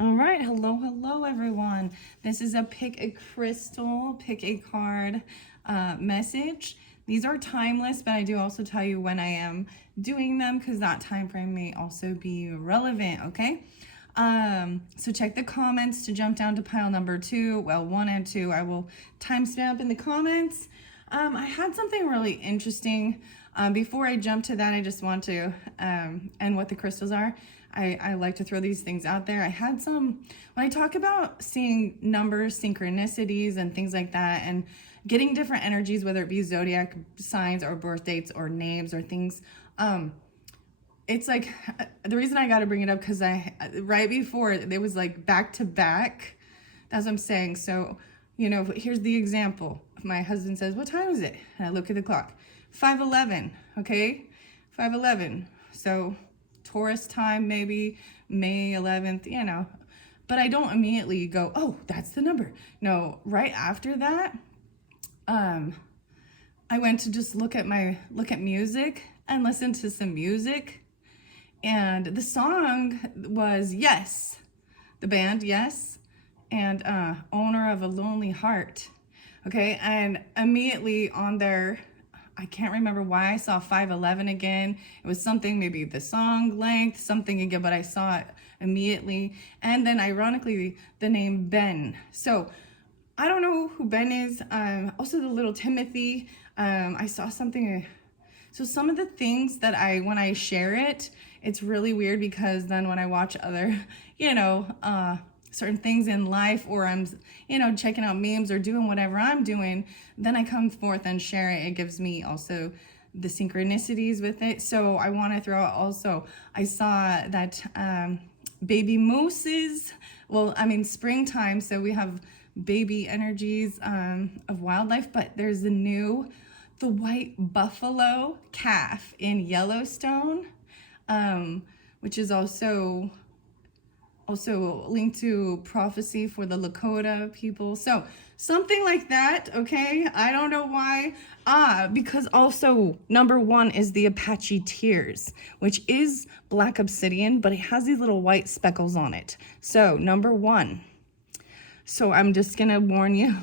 All right, hello everyone. This is a pick a crystal, pick a card message. These are timeless, but I do also tell you when I am doing them because that time frame may also be relevant, okay? So check the comments to jump down to pile number 2. Well, 1 and 2 I will timestamp in the comments. I had something really interesting. Before I jump to that, I just want to, and what the crystals are, I like to throw these things out there. I had some, when I talk about seeing numbers, synchronicities, and things like that, and getting different energies, whether it be zodiac signs or birth dates or names or things, it's like, the reason I got to bring it up, because right before, it was like back to back. That's what I'm saying. So, here's the example. My husband says, "What time is it?" And I look at the clock. 5:11, okay? 5:11. So Taurus time, maybe May 11th, But I don't immediately go, "Oh, that's the number." No, right after that, I went to just look at music and listen to some music. And the song was Yes, the band Yes, and Owner of a Lonely Heart. Okay, and immediately on there, I can't remember why I saw 5:11 again. It was something, maybe the song length, something again, but I saw it immediately. And then ironically, the name Ben. So I don't know who Ben is. Also the little Timothy. I saw something. So some of the things that when I share it, it's really weird because then when I watch other, certain things in life, or I'm, checking out memes or doing whatever I'm doing, then I come forth and share it. It gives me also the synchronicities with it. So I want to throw out also, I saw that baby mooses, springtime. So we have baby energies of wildlife, but there's the white buffalo calf in Yellowstone, which is also linked to prophecy for the Lakota people. So something like that, okay? I don't know why. Because also number 1 is the Apache tears, which is black obsidian, but it has these little white speckles on it. So number 1. So I'm just gonna warn you,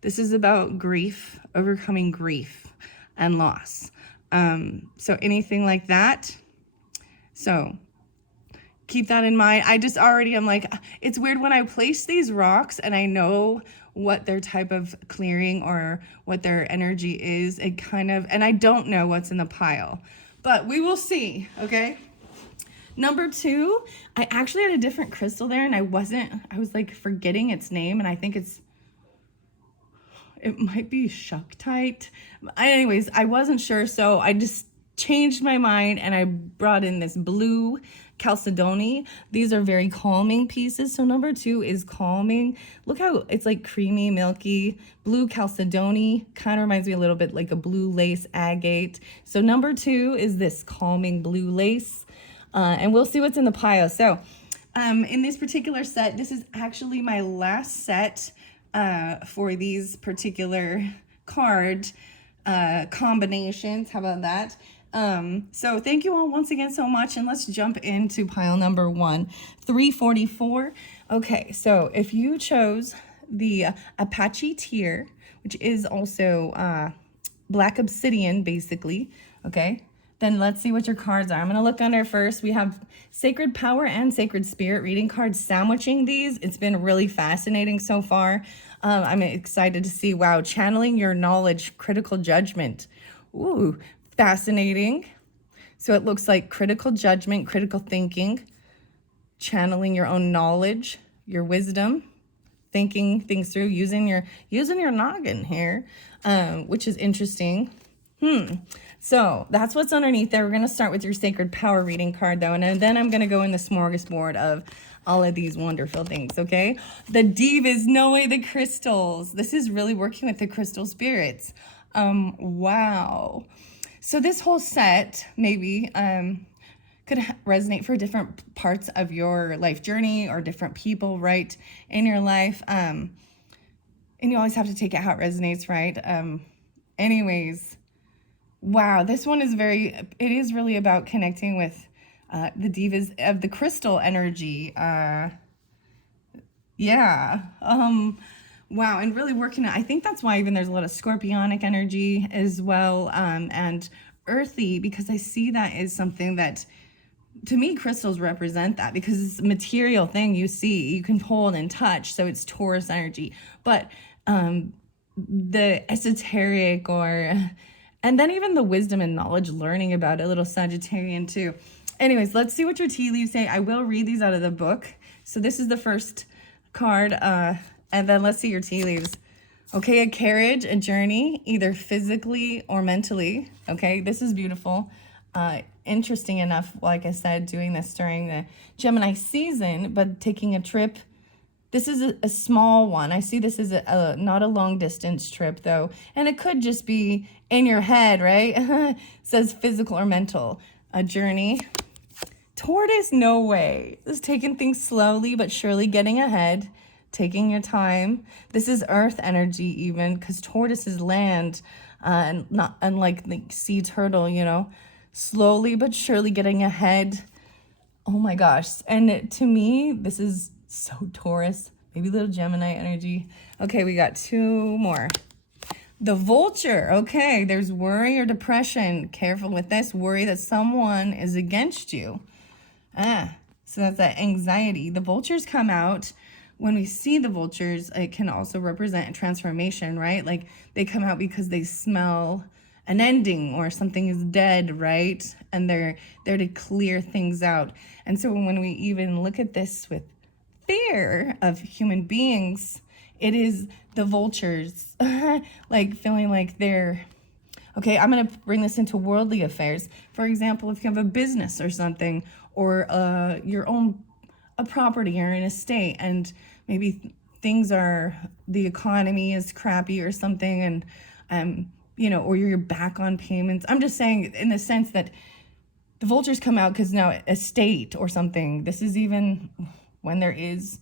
this is about grief, overcoming grief and loss. So anything like that. So keep that in mind. I'm like, it's weird when I place these rocks and I know what their type of clearing or what their energy is. And I don't know what's in the pile, but we will see. Okay. Number 2, I actually had a different crystal there and I was like forgetting its name. And I think it might be Shuctite. Anyways, I wasn't sure. So I just changed my mind and I brought in this blue Chalcedony. These are very calming pieces. So number 2 is calming. Look how it's like creamy, milky. Blue Chalcedony kind of reminds me a little bit like a blue lace agate. So number 2 is this calming blue lace. And we'll see what's in the pile. So in this particular set, this is actually my last set for these particular card combinations. How about that? So thank you all once again so much, and let's jump into pile number 1, 344. Okay, so if you chose the Apache tier, which is also black obsidian basically, okay, then let's see what your cards are. I'm gonna look under first. We have Sacred Power and Sacred Spirit reading cards sandwiching these. It's been really fascinating so far. I'm excited to see, wow, channeling your knowledge, critical judgment. Ooh, fascinating. So it looks like critical judgment, critical thinking, channeling your own knowledge, your wisdom, thinking things through, using your noggin here, which is interesting. So that's what's underneath there. We're going to start with your Sacred Power reading card though, and then I'm going to go in the smorgasbord of all of these wonderful things, okay? The Divas, no way, the crystals. This is really working with the crystal spirits. Wow. So this whole set maybe could resonate for different parts of your life journey or different people, right, in your life. And you always have to take it how it resonates, right? Anyways, wow, this one is it is really about connecting with the divas of the crystal energy. Yeah. Wow. And really working, I think that's why even there's a lot of scorpionic energy as well, and earthy, because I see that is something that, to me, crystals represent that, because it's a material thing you see, you can hold and touch. So it's Taurus energy. But the esoteric, or, and then even the wisdom and knowledge, learning about a little Sagittarian too. Anyways, let's see what your tea leaves say. I will read these out of the book. So this is the first card, and then let's see your tea leaves. Okay, a carriage, a journey, either physically or mentally. Okay, this is beautiful. Interesting enough, like I said, doing this during the Gemini season, but taking a trip. This is a small one. I see this as not a long distance trip though. And it could just be in your head, right? It says physical or mental. A journey. Tortoise, no way. This is taking things slowly but surely, getting ahead, taking your time. This is earth energy even, because tortoise is land, and not unlike the sea turtle, you know. Slowly but surely getting ahead. Oh my gosh. And to me, this is so Taurus, maybe a little Gemini energy. Okay, we got two more. The vulture. Okay, there's worry or depression. Careful with this. Worry that someone is against you. So that's that anxiety. The vultures come out. When we see the vultures, it can also represent a transformation, right? Like they come out because they smell an ending, or something is dead, right? And they're there to clear things out. And so when we even look at this with fear of human beings, it is the vultures, like feeling like they're, okay, I'm going to bring this into worldly affairs. For example, if you have a business or something, or your own a property or an estate, and maybe things are, the economy is crappy or something, and you know, or you're back on payments. I'm just saying in the sense that the vultures come out because now estate or something. This is even when there is,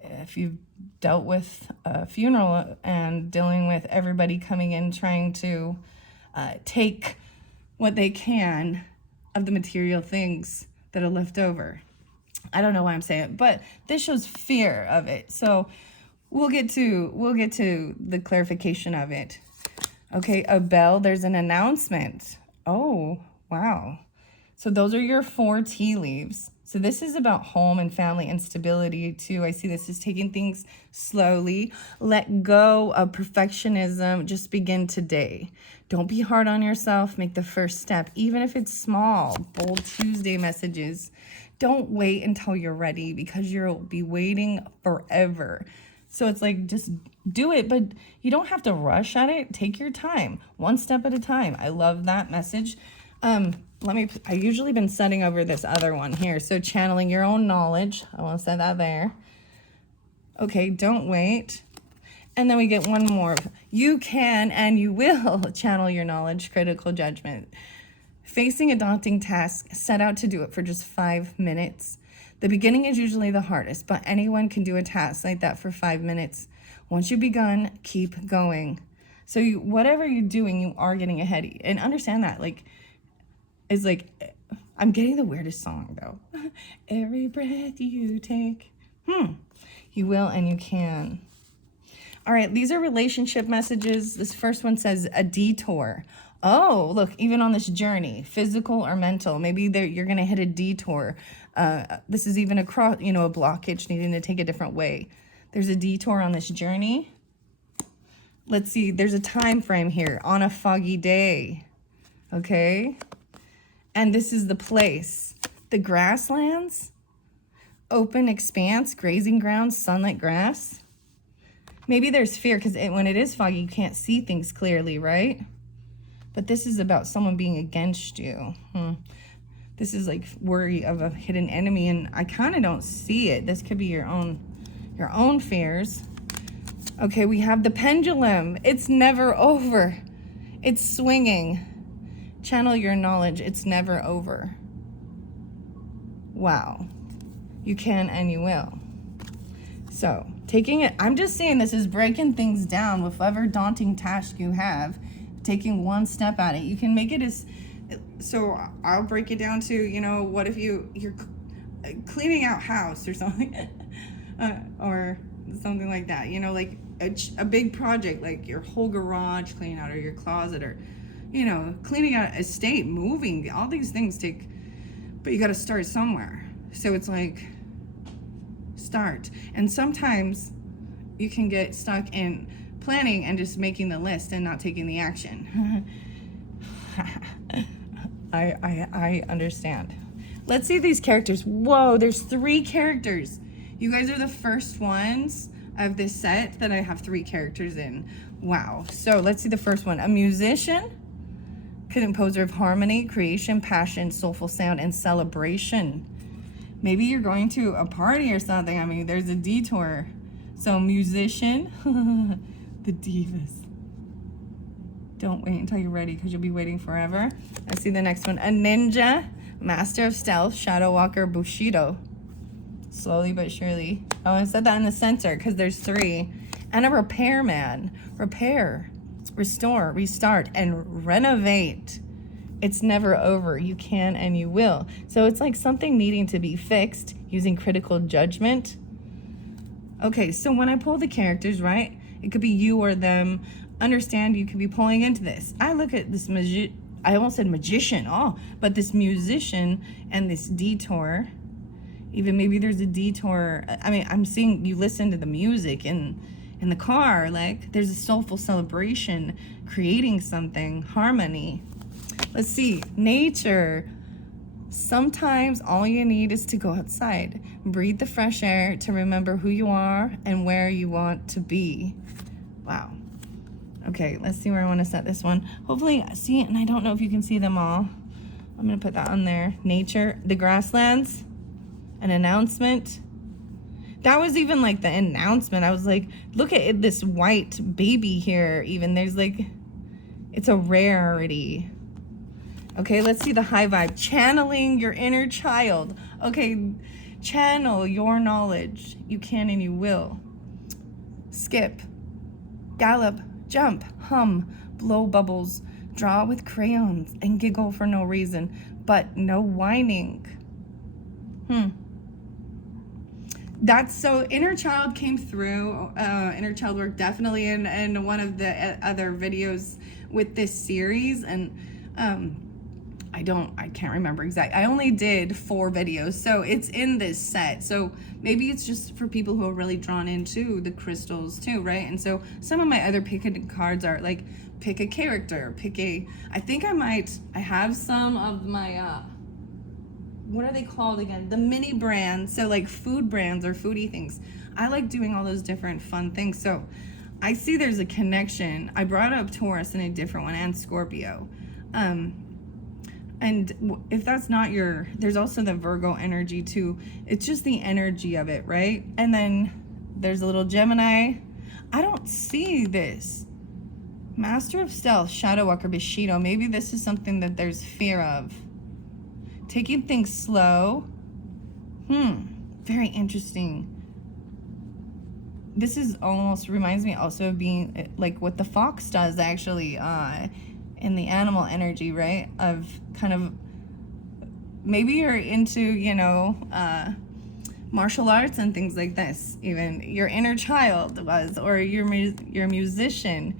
if you've dealt with a funeral and dealing with everybody coming in trying to take what they can of the material things that are left over. I don't know why I'm saying it, but this shows fear of it. So we'll get to the clarification of it. Okay, a bell, there's an announcement. Oh, wow. So those are your 4 tea leaves. So this is about home and family and stability too. I see this is taking things slowly. Let go of perfectionism. Just begin today. Don't be hard on yourself. Make the first step, even if it's small. Bold Tuesday messages. Don't wait until you're ready, because you'll be waiting forever. So it's like, just do it, but you don't have to rush at it. Take your time, one step at a time. I love that message. I usually been setting over this other one here. So channeling your own knowledge. I want to set that there. Okay, don't wait. And then we get one more. You can and you will channel your knowledge, critical judgment. Facing a daunting task, set out to do it for just 5 minutes. The beginning is usually the hardest, but anyone can do a task like that for 5 minutes. Once you've begun, keep going. So whatever you're doing, you are getting ahead. And understand that, like, it's like, I'm getting the weirdest song though. Every breath you take, you will and you can. All right, these are relationship messages. This first one says a detour. Oh, look, even on this journey, physical or mental, maybe you're going to hit a detour. This is even a blockage needing to take a different way. There's a detour on this journey. Let's see, there's a time frame here, on a foggy day. Okay. And this is the place, the grasslands, open expanse, grazing grounds, sunlit grass. Maybe there's fear because when it is foggy, you can't see things clearly, right? But this is about someone being against you. This is like worry of a hidden enemy, and I kind of don't see it. This could be your own fears. Okay, we have the pendulum. It's never over. It's swinging. Channel your knowledge. It's never over. Wow. You can and you will. So taking it, I'm just saying this is breaking things down with whatever daunting task you have, taking one step at it. You can make it as, so I'll break it down to, what if you're cleaning out house or something, or something like that, you know, like a big project, like your whole garage cleaning out, or your closet, or, you know, cleaning out a state, moving. All these things take, but you got to start somewhere. So it's like, start. And sometimes you can get stuck in planning and just making the list and not taking the action. I understand. Let's see these characters. Whoa, there's 3 characters. You guys are the first ones of this set that I have 3 characters in. Wow. So let's see the first one. A musician, composer of harmony, creation, passion, soulful sound, and celebration. Maybe you're going to a party or something. I mean, there's a detour. So musician, the divas. Don't wait until you're ready, because you'll be waiting forever. Let's see the next one. A ninja, master of stealth, shadow walker, bushido. Slowly but surely. Oh, I said that in the center because there's 3. And a repairman. Repair, restore, restart, and renovate. It's never over. You can and you will. So it's like something needing to be fixed using critical judgment. Okay, so when I pull the characters, right, it could be you or them. Understand, you could be pulling into this. I look at this I almost said magician. Oh, but this musician and this detour. Even maybe there's a detour. I mean, I'm seeing you listen to the music in the car. Like, there's a soulful celebration, creating something, harmony. Let's see, nature. Sometimes all you need is to go outside, breathe the fresh air to remember who you are and where you want to be. Wow. Okay, let's see where I want to set this one. Hopefully, see, and I don't know if you can see them all. I'm going to put that on there. Nature, the grasslands, an announcement. That was even like the announcement. I was like, look at it, this white baby here. Even there's like, it's a rarity. Okay, let's see the high vibe. Channeling your inner child. Okay, channel your knowledge. You can and you will. Skip, gallop, jump, hum, blow bubbles, draw with crayons, and giggle for no reason, but no whining. That's so inner child came through. Inner child work definitely in one of the other videos with this series, and I can't remember exactly. I only did 4 videos, so it's in this set. So maybe it's just for people who are really drawn into the crystals too, right? And so some of my other pick a cards are like, pick a character, I think I have some of my, what are they called again? The mini brands. So like food brands or foodie things. I like doing all those different fun things. So I see there's a connection. I brought up Taurus in a different one, and Scorpio. And if that's not there's also the Virgo energy too. It's just the energy of it, right? And then there's a little Gemini. I don't see this. Master of Stealth, Shadow Walker, Bushido. Maybe this is something that there's fear of. Taking things slow. Very interesting. This is almost reminds me also of being like what the fox does actually, in the animal energy, right? Of kind of, maybe you're into, you know, martial arts and things like this. Even your inner child was, or your musician.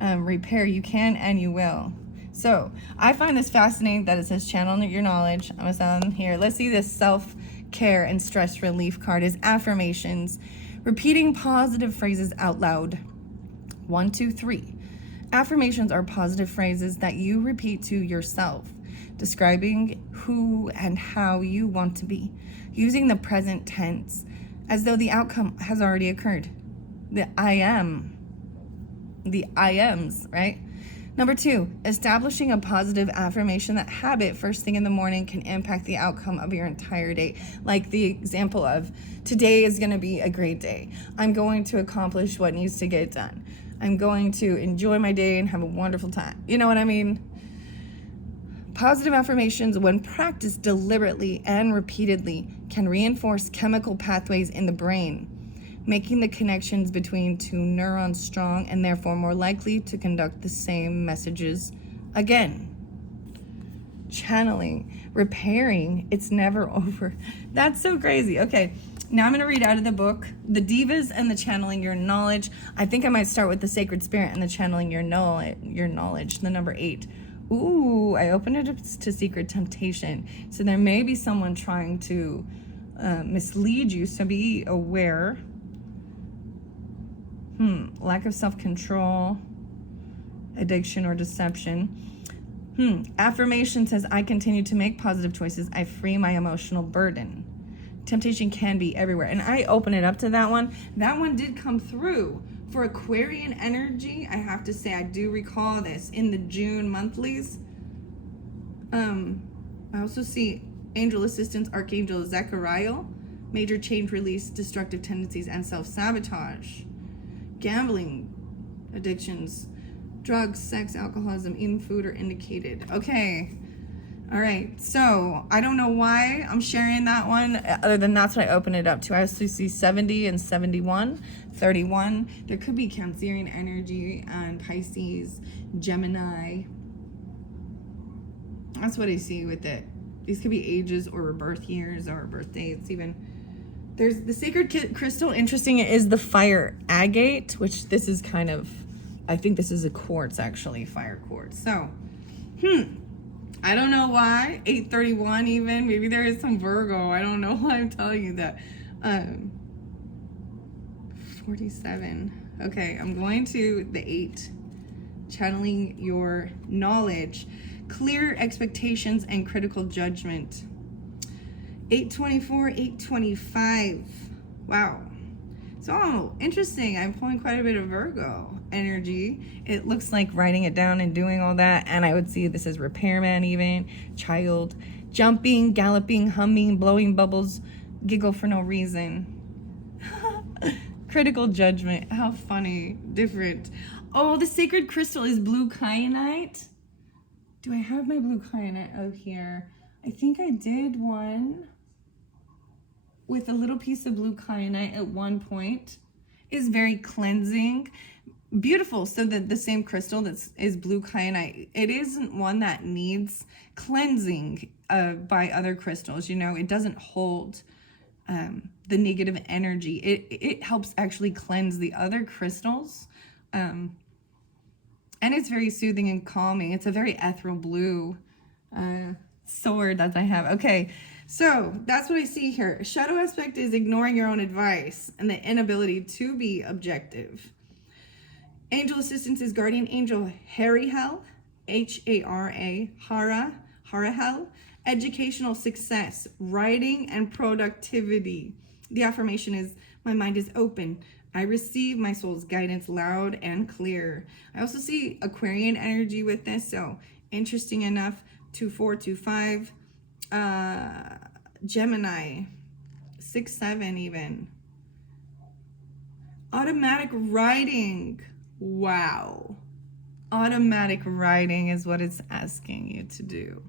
Repair, you can and you will. So I find this fascinating that it says channel your knowledge. I'm gonna sound here. Let's see this self-care and stress relief card is affirmations. Repeating positive phrases out loud. 1, 2, 3. Affirmations are positive phrases that you repeat to yourself, describing who and how you want to be, using the present tense as though the outcome has already occurred. The I ams, right? Number 2, establishing a positive affirmation. That habit first thing in the morning can impact the outcome of your entire day. Like the example of, today is going to be a great day. I'm going to accomplish what needs to get done. I'm going to enjoy my day and have a wonderful time. You know what I mean? Positive affirmations, when practiced deliberately and repeatedly, can reinforce chemical pathways in the brain, making the connections between 2 neurons strong and therefore more likely to conduct the same messages again. Channeling, repairing, it's never over. That's so crazy. Okay, Now I'm going to read out of the book, The Divas and the Channeling Your Knowledge. I think I might start with the Sacred Spirit and the Channeling Your Knowledge, the number 8. Ooh, I opened it up to Secret Temptation. So there may be someone trying to mislead you, so be aware. Lack of self-control, addiction or deception. Affirmation says, I continue to make positive choices. I free my emotional burden. Temptation can be everywhere. And I open it up to that one. That one did come through. For Aquarian energy, I have to say, I do recall this in the June monthlies. I also see angel assistance, Archangel Zechariah, major change, release, destructive tendencies, and self-sabotage. Gambling, addictions, drugs, sex, alcoholism, eating food are indicated. Okay. All right. So I don't know why I'm sharing that one, other than that's what I open it up to. I also see 70 and 71, 31. There could be Cancerian energy and Pisces, Gemini. That's what I see with it. These could be ages or birth years or birth dates even. There's the sacred crystal. Interesting, it is the fire agate, which this is kind of, I think this is a quartz actually, fire quartz. So, I don't know why. 831 even. Maybe there is some Virgo. I don't know why I'm telling you that. 47. Okay, I'm going to the 8. Channeling your knowledge. Clear expectations and critical judgment. 824, 825. Wow. So interesting. I'm pulling quite a bit of Virgo energy. It looks like writing it down and doing all that. And I would see this as repairman even, child, jumping, galloping, humming, blowing bubbles, giggle for no reason. Critical judgment. How funny. Different. Oh, the sacred crystal is blue kyanite. Do I have my blue kyanite out here? I think I did one with a little piece of blue kyanite at one point. Is very cleansing, beautiful. So the same crystal is blue kyanite, it isn't one that needs cleansing by other crystals. You know, it doesn't hold the negative energy. It helps actually cleanse the other crystals, and it's very soothing and calming. It's a very ethereal blue sword that I have. Okay, so that's what I see here. Shadow aspect is ignoring your own advice and the inability to be objective. Angel assistance is guardian angel Harihel, H-A-R-A, Harahel. Educational success, writing and productivity. The affirmation is, my mind is open. I receive my soul's guidance loud and clear. I also see Aquarian energy with this, so interesting enough. 2425, Gemini, 67 even. Automatic writing. Wow. Automatic writing is what it's asking you to do.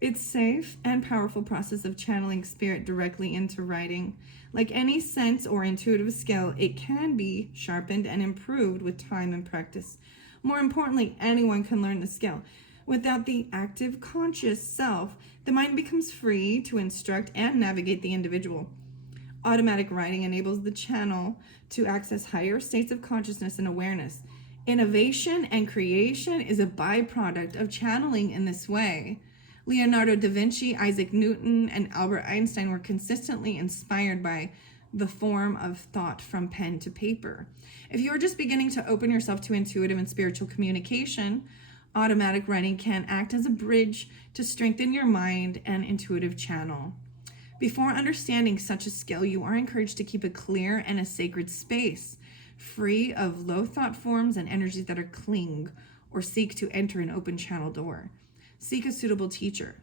It's safe and powerful process of channeling spirit directly into writing. Like any sense or intuitive skill, it can be sharpened and improved with time and practice. More importantly, anyone can learn the skill. Without the active conscious self, the mind becomes free to instruct and navigate the individual. Automatic writing enables the channel to access higher states of consciousness and awareness. Innovation and creation is a byproduct of channeling in this way. Leonardo da Vinci, Isaac Newton, and Albert Einstein were consistently inspired by the form of thought from pen to paper. If you are just beginning to open yourself to intuitive and spiritual communication, automatic writing can act as a bridge to strengthen your mind and intuitive channel. Before understanding such a skill, you are encouraged to keep a clear and a sacred space, free of low thought forms and energies that are cling or seek to enter an open channel door. Seek a suitable teacher.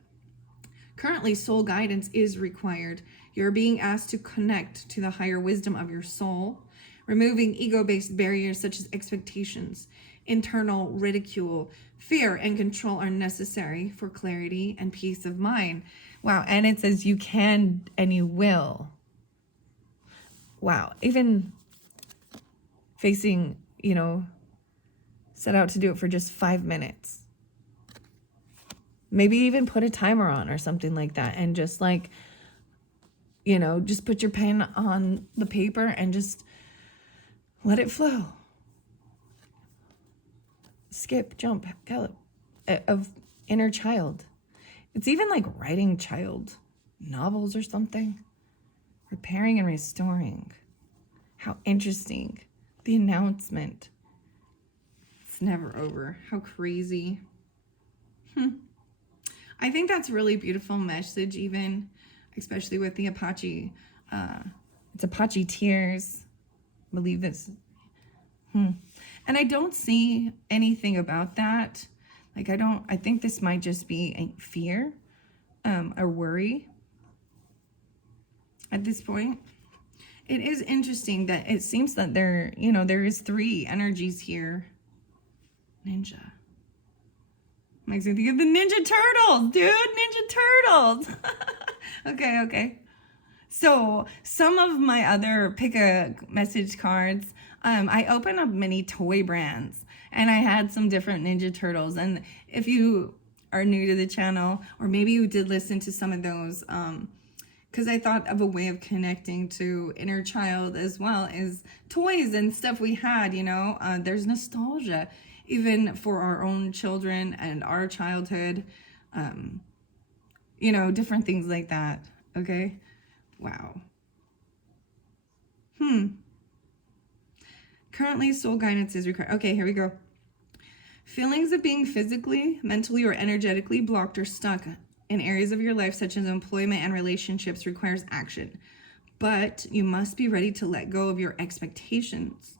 Currently, soul guidance is required. You're being asked to connect to the higher wisdom of your soul, removing ego-based barriers such as expectations, internal ridicule, fear, and control are necessary for clarity and peace of mind. Wow, and it says you can and you will. Wow, even facing, set out to do it for just 5 minutes. Maybe even put a timer on or something like that and just you know, just put your pen on the paper and just let it flow. Skip, jump, gallop of inner child. It's even like writing child novels or something. Repairing and restoring. How interesting. The announcement. It's never over. How crazy. I think that's really beautiful message, even, especially with the Apache. It's Apache tears. I believe this. And I don't see anything about that. Like, I think this might just be a fear, or worry at this point. It is interesting that it seems that there is 3 energies here. Ninja. Makes me think of the Ninja Turtles, dude. Ninja Turtles. Okay. So some of my other pick a message cards, I opened up many toy brands, and I had some different Ninja Turtles. And if you are new to the channel, or maybe you did listen to some of those, because I thought of a way of connecting to inner child as well as toys and stuff we had, there's nostalgia even for our own children and our childhood, different things like that. Okay. Wow. Currently, soul guidance is required. Okay, here we go. Feelings of being physically, mentally, or energetically blocked or stuck in areas of your life, such as employment and relationships, requires action. But you must be ready to let go of your expectations.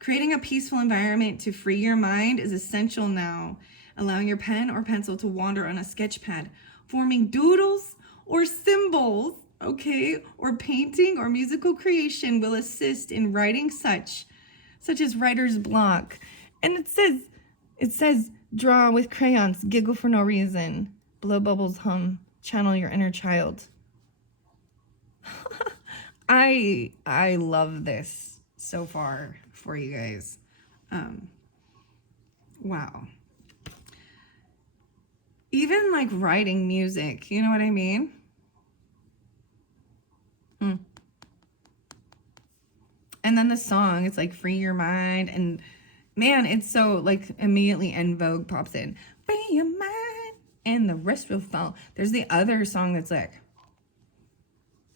Creating a peaceful environment to free your mind is essential now. Allowing your pen or pencil to wander on a sketch pad, forming doodles or symbols, okay, or painting or musical creation will assist in writing such as writer's block. And it says draw with crayons, giggle for no reason, blow bubbles, hum, channel your inner child. I love this so far for you guys. Wow. Even like writing music, you know what I mean? And then the song, it's like free your mind, and man, it's so like immediately En Vogue pops in. Free your mind and the rest will fall. There's the other song that's like,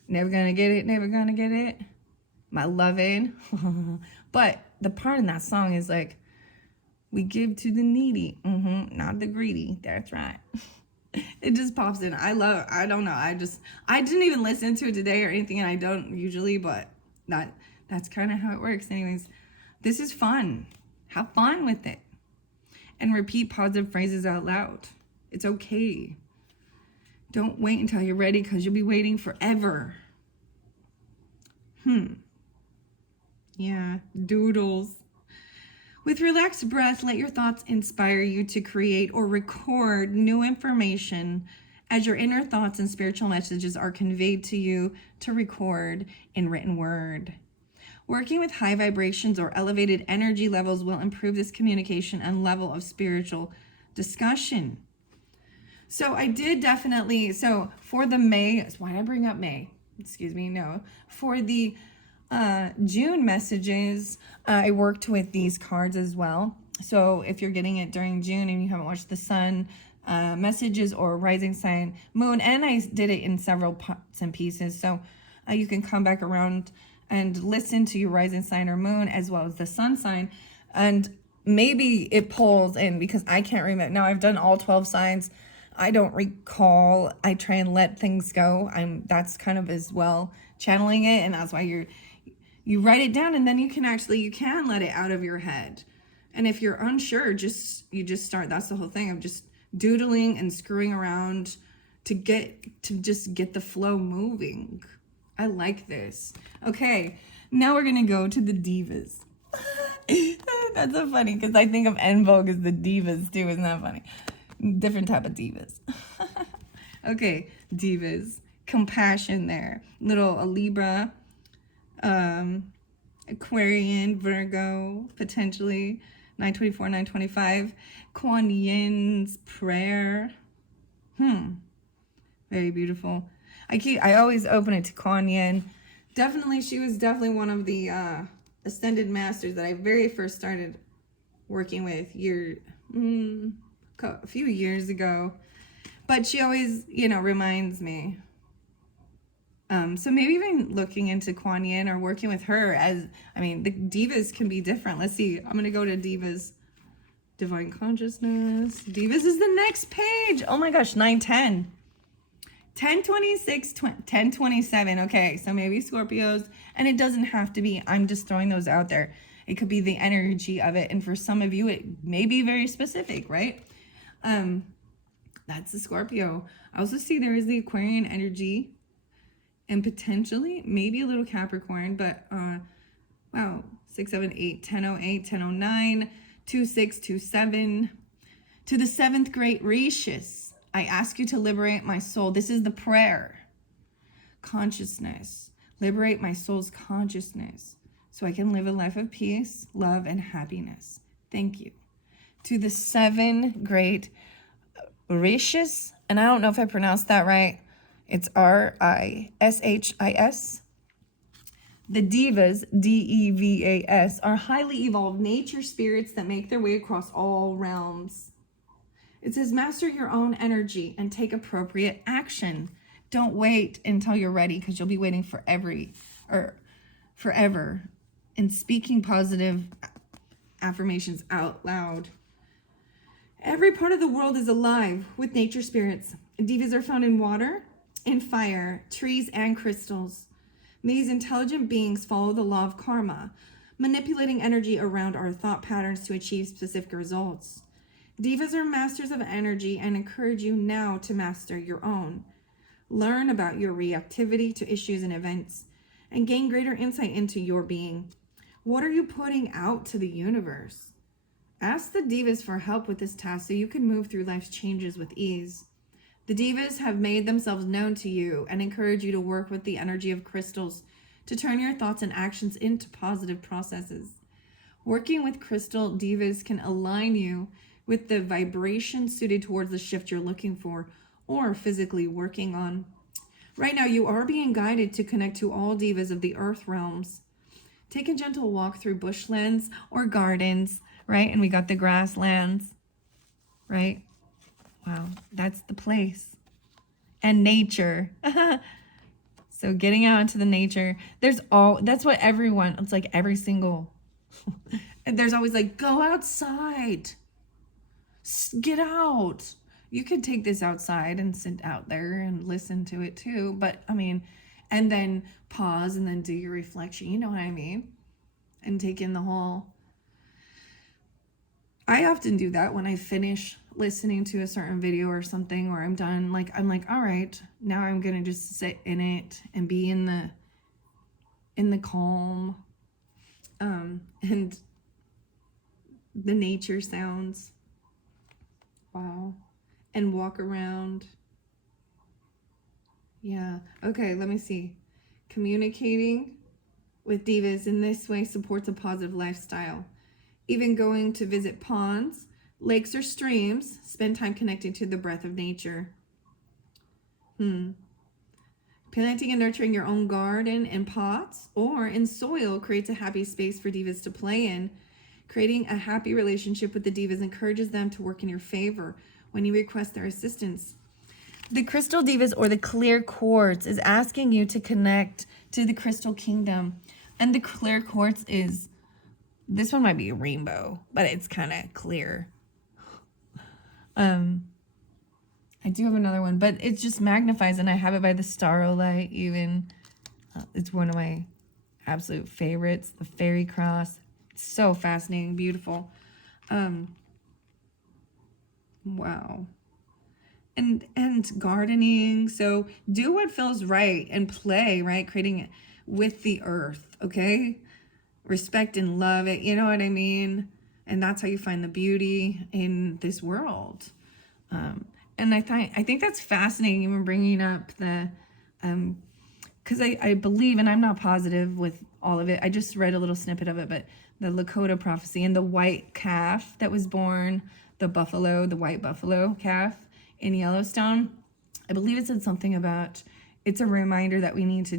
never gonna get it, never gonna get it. My loving. But the part in that song is like, we give to the needy, not the greedy. That's right. It just pops in. I don't know. I didn't even listen to it today or anything, and I don't usually, but that's kind of how it works. Anyways, this is fun. Have fun with it. And repeat positive phrases out loud. It's okay. Don't wait until you're ready, because you'll be waiting forever. Yeah, doodles. With relaxed breath, let your thoughts inspire you to create or record new information as your inner thoughts and spiritual messages are conveyed to you to record in written word. Working with high vibrations or elevated energy levels will improve this communication and level of spiritual discussion. So I did definitely, so for the May, why did I bring up May? Excuse me, no. For the June messages, I worked with these cards as well. So if you're getting it during June and you haven't watched the sun messages or rising sign, moon, and I did it in several parts and pieces. So you can come back around and listen to your rising sign or moon as well as the sun sign. And maybe it pulls in, because I can't remember. Now I've done all 12 signs. I don't recall. I try and let things go. That's kind of as well channeling it, and that's why you write it down, and then you can let it out of your head. And if you're unsure, you just start. That's the whole thing of just doodling and screwing around to just get the flow moving. I like this. Okay, now we're gonna go to the divas. That's so funny, because I think of En Vogue as the divas too. Isn't that funny? Different type of divas. Okay, divas. Compassion there. Little a Libra, Aquarian, Virgo, potentially. 924, 925. Kuan Yin's prayer. Very beautiful. I always open it to Kuan Yin. Definitely, she was definitely one of the ascended masters that I very first started working with a few years ago. But she always, reminds me. So maybe even looking into Kuan Yin or working with her the divas can be different. Let's see. I'm going to go to divas. Divine Consciousness. Divas is the next page. Oh my gosh, 910. 1026, 1027. Okay, so maybe Scorpios. And it doesn't have to be. I'm just throwing those out there. It could be the energy of it. And for some of you, it may be very specific, right? That's the Scorpio. I also see there is the Aquarian energy. And potentially, maybe a little Capricorn. But, wow. 6, 7, 8, 1008, 1009. 2627. To the 7th great Rishis, I ask you to liberate my soul. This is the prayer. Consciousness. Liberate my soul's consciousness so I can live a life of peace, love, and happiness. Thank you. To the 7 great Rishis, and I don't know if I pronounced that right. It's Rishis. The divas, Devas, are highly evolved nature spirits that make their way across all realms. It says, master your own energy and take appropriate action. Don't wait until you're ready, because you'll be waiting forever. And speaking positive affirmations out loud. Every part of the world is alive with nature spirits. Divas are found in water, in fire, trees, and crystals. These intelligent beings follow the law of karma, manipulating energy around our thought patterns to achieve specific results. Divas are masters of energy and encourage you now to master your own. Learn about your reactivity to issues and events, and gain greater insight into your being. What are you putting out to the universe? Ask the divas for help with this task so you can move through life's changes with ease. The divas have made themselves known to you and encourage you to work with the energy of crystals to turn your thoughts and actions into positive processes. Working with crystal divas can align you with the vibration suited towards the shift you're looking for or physically working on. Right now, you are being guided to connect to all divas of the earth realms. Take a gentle walk through bushlands or gardens, right? And we got the grasslands, right? Wow, that's the place. And nature. So getting out into the nature. That's what everyone, it's like every single, there's always like, go outside. Get out. You could take this outside and sit out there and listen to it too. But and then pause and then do your reflection. You know what I mean? And take in the whole. I often do that when I finish listening to a certain video or something, or I'm done. I'm like, all right, now I'm gonna just sit in it and be in the calm, and the nature sounds. Wow. And walk around. Yeah. Okay, let me see. Communicating with divas in this way supports a positive lifestyle. Even going to visit ponds, lakes, or streams, spend time connecting to the breath of nature. Planting and nurturing your own garden in pots or in soil creates a happy space for divas to play in. Creating a happy relationship with the divas encourages them to work in your favor when you request their assistance. The crystal divas, or the clear quartz, is asking you to connect to the crystal kingdom. And the clear quartz is, this one might be a rainbow, but it's kind of clear. I do have another one, but it just magnifies, and I have it by the Starlight even. It's one of my absolute favorites, the Fairy Cross. It's so fascinating, beautiful. Wow. And gardening. So do what feels right and play, right? Creating it with the earth, okay? Respect and love it, you know what I mean? And that's how you find the beauty in this world. And I think that's fascinating, even bringing up the, because I believe, and I'm not positive with all of it, I just read a little snippet of it, but the Lakota prophecy and the white calf that was born, the white buffalo calf in Yellowstone, I believe it said something about it's a reminder that we need to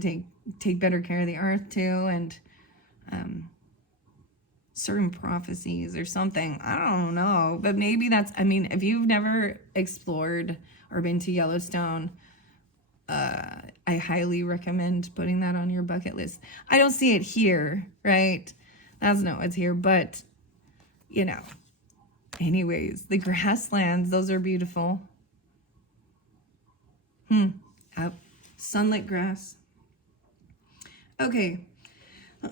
take better care of the earth too, and certain prophecies or something. I don't know, but maybe that's, I mean, if you've never explored or been to Yellowstone, I highly recommend putting that on your bucket list. I don't see it here, right? That's not what's here, but you know, anyways, the grasslands, those are beautiful. Sunlit grass. Okay.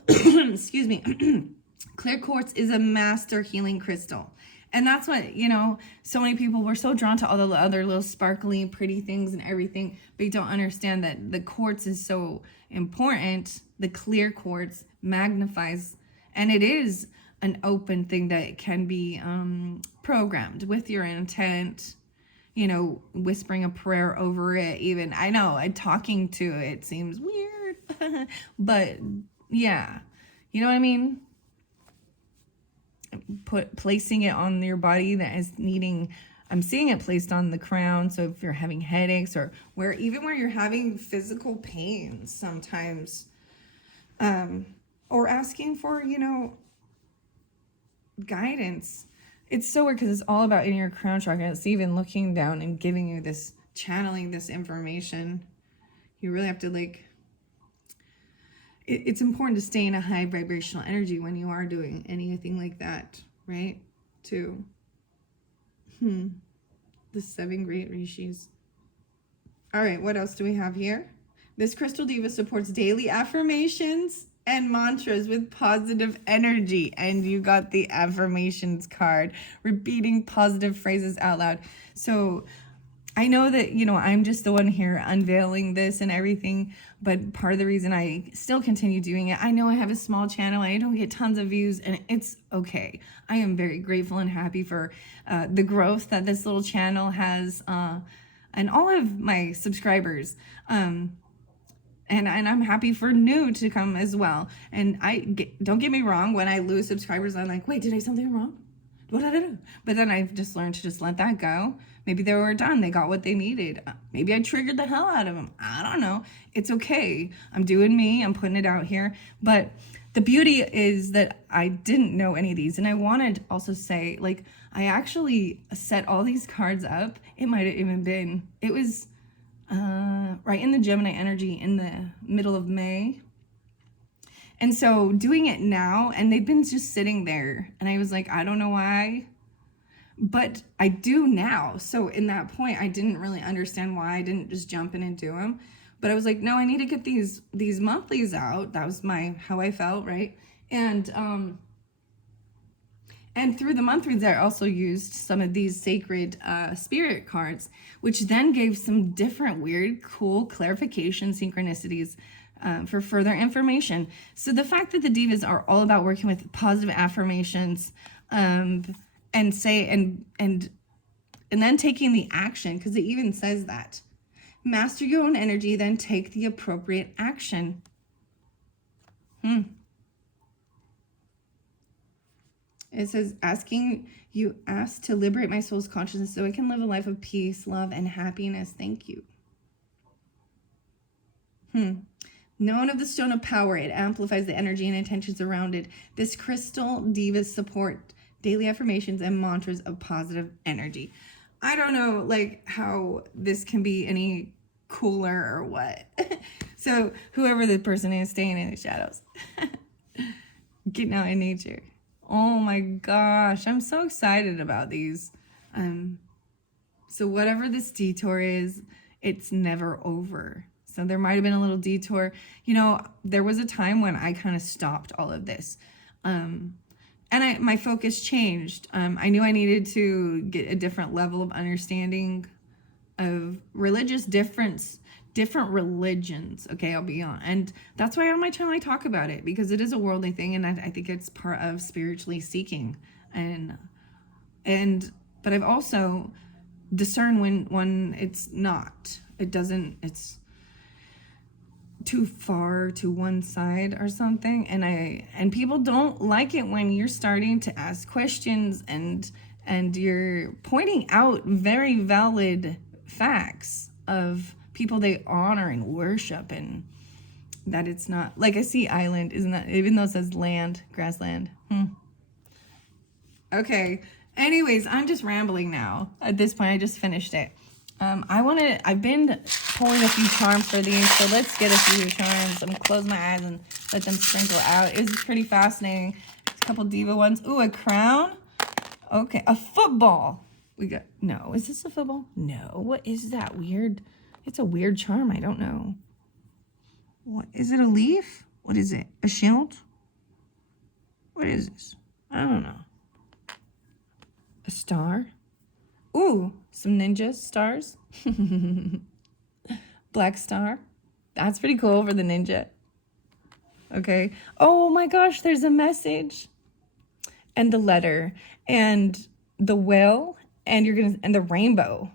Excuse me. Clear quartz is a master healing crystal. And that's what, you know, so many people were so drawn to all the other little sparkly, pretty things and everything, but you don't understand that the quartz is so important. The clear quartz magnifies, and it is an open thing that can be programmed with your intent, you know, whispering a prayer over it even. I know, talking to it seems weird, but yeah, you know what I mean? Placing it on your body that is needing, I'm seeing it placed on the crown. So if you're having headaches, or where you're having physical pain sometimes, or asking for, you know, guidance. It's so weird because it's all about in your crown chakra. It's even looking down and giving you this, channeling this information. You really have to like, it's important to stay in a high vibrational energy when you are doing anything like that, right? Too. The 7 great rishis. All right, what else do we have here? This crystal diva supports daily affirmations and mantras with positive energy. And you got the affirmations card, repeating positive phrases out loud. So I know that, you know, I'm just the one here unveiling this and everything, but part of the reason I still continue doing it, I know I have a small channel, I don't get tons of views, and it's okay. I am very grateful and happy for the growth that this little channel has, and all of my subscribers. And I'm happy for new to come as well. And don't get me wrong, when I lose subscribers, I'm like, wait, did I do something wrong? What did I do? But then I've just learned to just let that go. Maybe they were done. They got what they needed. Maybe I triggered the hell out of them. I don't know. It's okay. I'm doing me. I'm putting it out here. But the beauty is that I didn't know any of these. And I wanted to also say, like, I actually set all these cards up. It might have even been, it was right in the Gemini energy in the middle of May. And so doing it now, and they've been just sitting there, and I was like, I don't know why, but I do now. So in that point, I didn't really understand why I didn't just jump in and do them. But I was like, no, I need to get these monthlies out. That was how I felt, right? And through the monthlies, I also used some of these sacred spirit cards, which then gave some different weird, cool clarification synchronicities for further information. So the fact that the divas are all about working with positive affirmations, and then taking the action, because it even says that. Master your own energy, then take the appropriate action. It says, ask to liberate my soul's consciousness so I can live a life of peace, love, and happiness. Thank you. Known of the stone of power, it amplifies the energy and intentions around it. This crystal divas support daily affirmations and mantras of positive energy. I don't know, like, how this can be any cooler or what. So whoever the person is, staying in the shadows. Getting out in nature. Oh my gosh, I'm so excited about these. So whatever this detour is, it's never over. So there might have been a little detour. You know, there was a time when I kind of stopped all of this. And my focus changed. I knew I needed to get a different level of understanding of different religions. Okay, I'll be on. And that's why on my channel I talk about it, because it is a worldly thing, and I think it's part of spiritually seeking. But I've also discerned when it's not. It's too far to one side or something, and people don't like it when you're starting to ask questions and you're pointing out very valid facts of people they honor and worship, and that it's not like I see island, isn't that, even though it says land, grassland. Okay. Anyways, I'm just rambling now. At this point, I just finished it. I've been pulling a few charms for these, so let's get a few charms. I'm gonna close my eyes and let them sprinkle out. It was pretty fascinating. A couple diva ones. Ooh, a crown. Okay, a football. No, is this a football? No, what is that weird? It's a weird charm, I don't know. What, is it a leaf? What is it? A shield? What is this? I don't know. A star? Ooh, some ninja stars. Black star. That's pretty cool for the ninja. Okay. Oh my gosh, there's a message. And the letter. And the whale. And and the rainbow.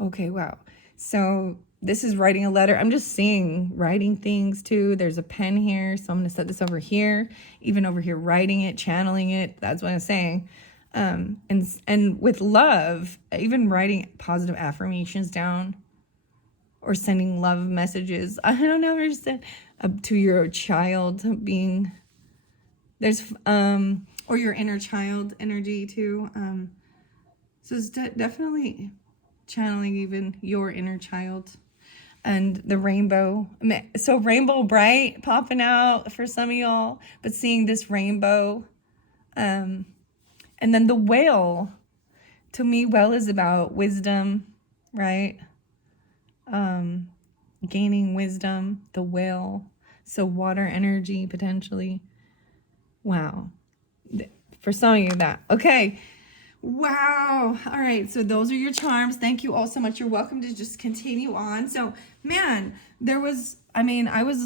Okay, wow. So this is writing a letter. I'm just seeing writing things too. There's a pen here. So I'm going to set this over here. Even over here, writing it, channeling it. That's what I'm saying. And with love, even writing positive affirmations down or sending love messages. I don't know, understand, to your child being, there's, or your inner child energy too. So it's definitely channeling even your inner child. And the rainbow. So rainbow bright popping out for some of y'all, but seeing this rainbow, and then the whale, to me, whale is about wisdom, right? Gaining wisdom, the whale. So water energy, potentially. Wow. For some of you, that. Okay. Wow. All right. So those are your charms. Thank you all so much. You're welcome to just continue on. So, man, I was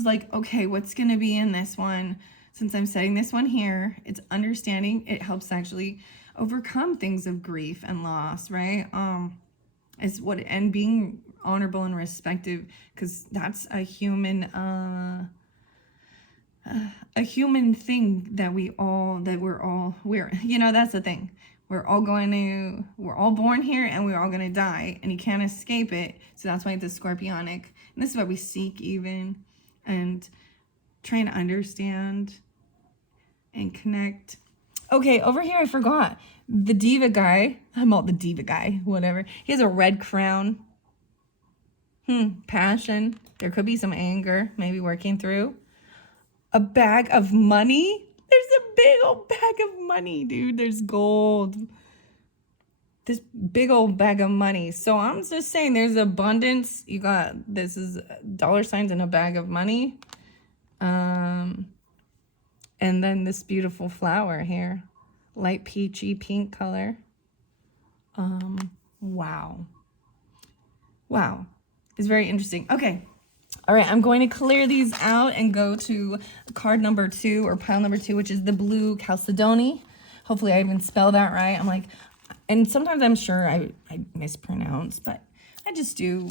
like, okay, what's going to be in this one? Since I'm setting this one here, it's understanding. It helps actually overcome things of grief and loss, right? And being honorable and respective, because that's a human thing that we're that's the thing. We're all born here and we're all going to die, and you can't escape it. So that's why it's a scorpionic. And this is why we seek even and trying to understand and connect. Okay, over here I forgot. The diva guy. I'm all the diva guy, whatever. He has a red crown. Passion. There could be some anger maybe working through. A bag of money. There's a big old bag of money, dude. There's gold. This big old bag of money. So I'm just saying there's abundance. This is dollar signs in a bag of money. And then this beautiful flower here. Light peachy pink color. Wow. Wow. It's very interesting. Okay. All right, I'm going to clear these out and go to card number 2 or pile number 2, which is the blue Chalcedony. Hopefully I even spelled that right. I'm like, and sometimes I'm sure I mispronounce, but I just do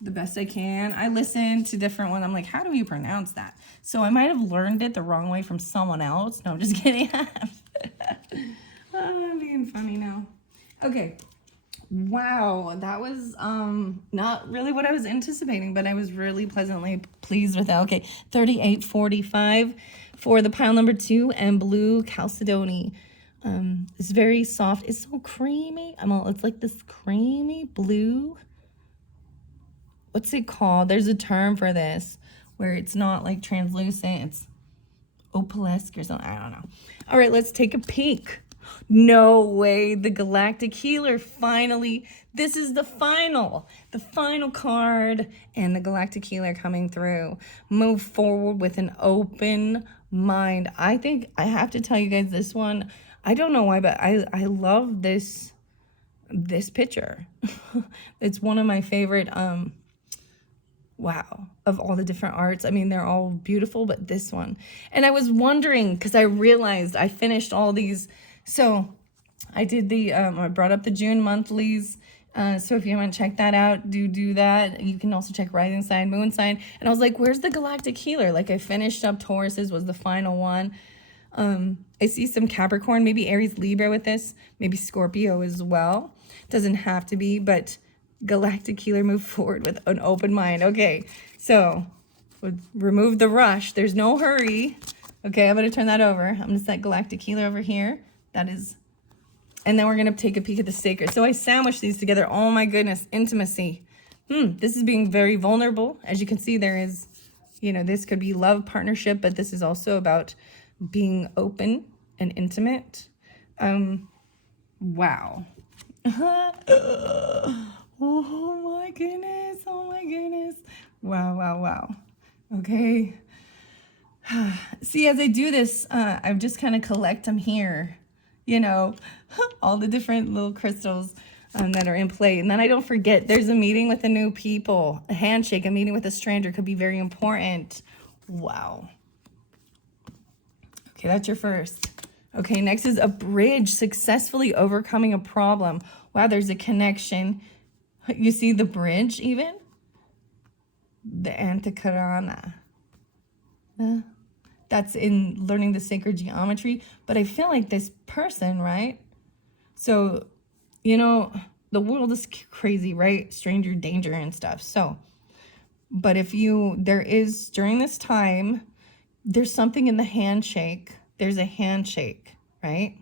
the best I can. I listen to different ones. I'm like, how do you pronounce that? So I might have learned it the wrong way from someone else. No, I'm just kidding. I'm being funny now. Okay. Wow, that was not really what I was anticipating, but I was really pleasantly pleased with that. Okay, 38.45 for the pile number 2 and blue Chalcedony. It's very soft. It's so creamy. It's like this creamy blue. What's it called? There's a term for this where it's not like translucent. It's opalesque or something. I don't know. All right, let's take a peek. No way, the Galactic Healer, finally. This is the final card, and the Galactic Healer coming through. Move forward with an open mind. I think I have to tell you guys this one. I don't know why, but I love this picture. It's one of my favorite, wow, of all the different arts. I mean, they're all beautiful, but this one. And I was wondering, because I realized I finished all these. So I did I brought up the June monthlies. So if you haven't checked that out, do that. You can also check rising sign, moon sign. And I was like, where's the Galactic Healer? Like I finished up Taurus's was the final one. I see some Capricorn, maybe Aries, Libra with this, maybe Scorpio as well. Doesn't have to be, but Galactic healer, move forward with an open mind. Okay, so remove the rush. There's no hurry. Okay, I'm going to turn that over. I'm going to set galactic healer over here. That is, and then we're going to take a peek at the sacred. So I sandwich these together. Oh my goodness, intimacy. This is being very vulnerable. As you can see, there is, you know, this could be love, partnership, but this is also about being open and intimate. Wow. Oh my goodness. Oh my goodness. Wow, wow, wow. Okay. See, as I do this, I just kind of collect them here, you know, all the different little crystals that are in play. And then I don't forget, there's a meeting with the new people, a handshake, a meeting with a stranger could be very important. Wow. Okay, that's your first. Okay, next is a bridge, successfully overcoming a problem. Wow, there's a connection. You see the bridge even? The Antikarana. That's in learning the sacred geometry. But I feel like this person, right? So, you know, the world is crazy, right? Stranger danger and stuff. So, but if there is, during this time, there's something in the handshake. There's a handshake, right?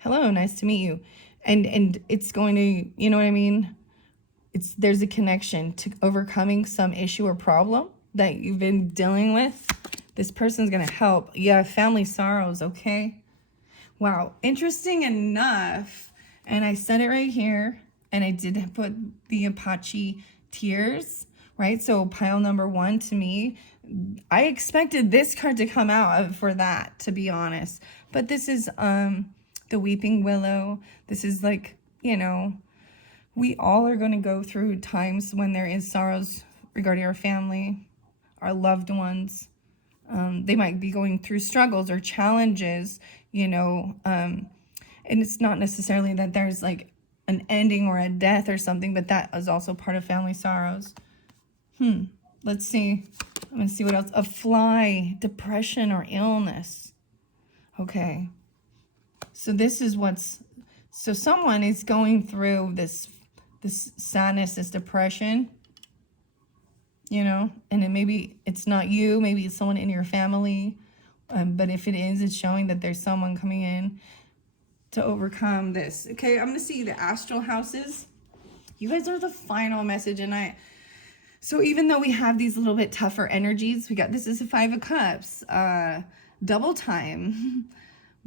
Hello, nice to meet you. And it's going to, you know what I mean? There's a connection to overcoming some issue or problem that you've been dealing with. This person's going to help. Yeah, family sorrows, okay? Wow, interesting enough. And I said it right here. And I did put the Apache tears, right? So pile number 1 to me. I expected this card to come out for that, to be honest. But this is the Weeping Willow. This is like, you know, we all are going to go through times when there is sorrows regarding our family, our loved ones. They might be going through struggles or challenges, you know, and it's not necessarily that there's like an ending or a death or something, but that is also part of family sorrows. Let's see. I'm going to see what else. A fly, depression or illness. Okay. So this is so someone is going through this sadness, this depression, you know, and maybe it's not you, maybe it's someone in your family. But if it is, it's showing that there's someone coming in to overcome this. Okay, I'm going to see the astral houses. You guys are the final message. And so even though we have these little bit tougher energies, this is a 5 of Cups, double time.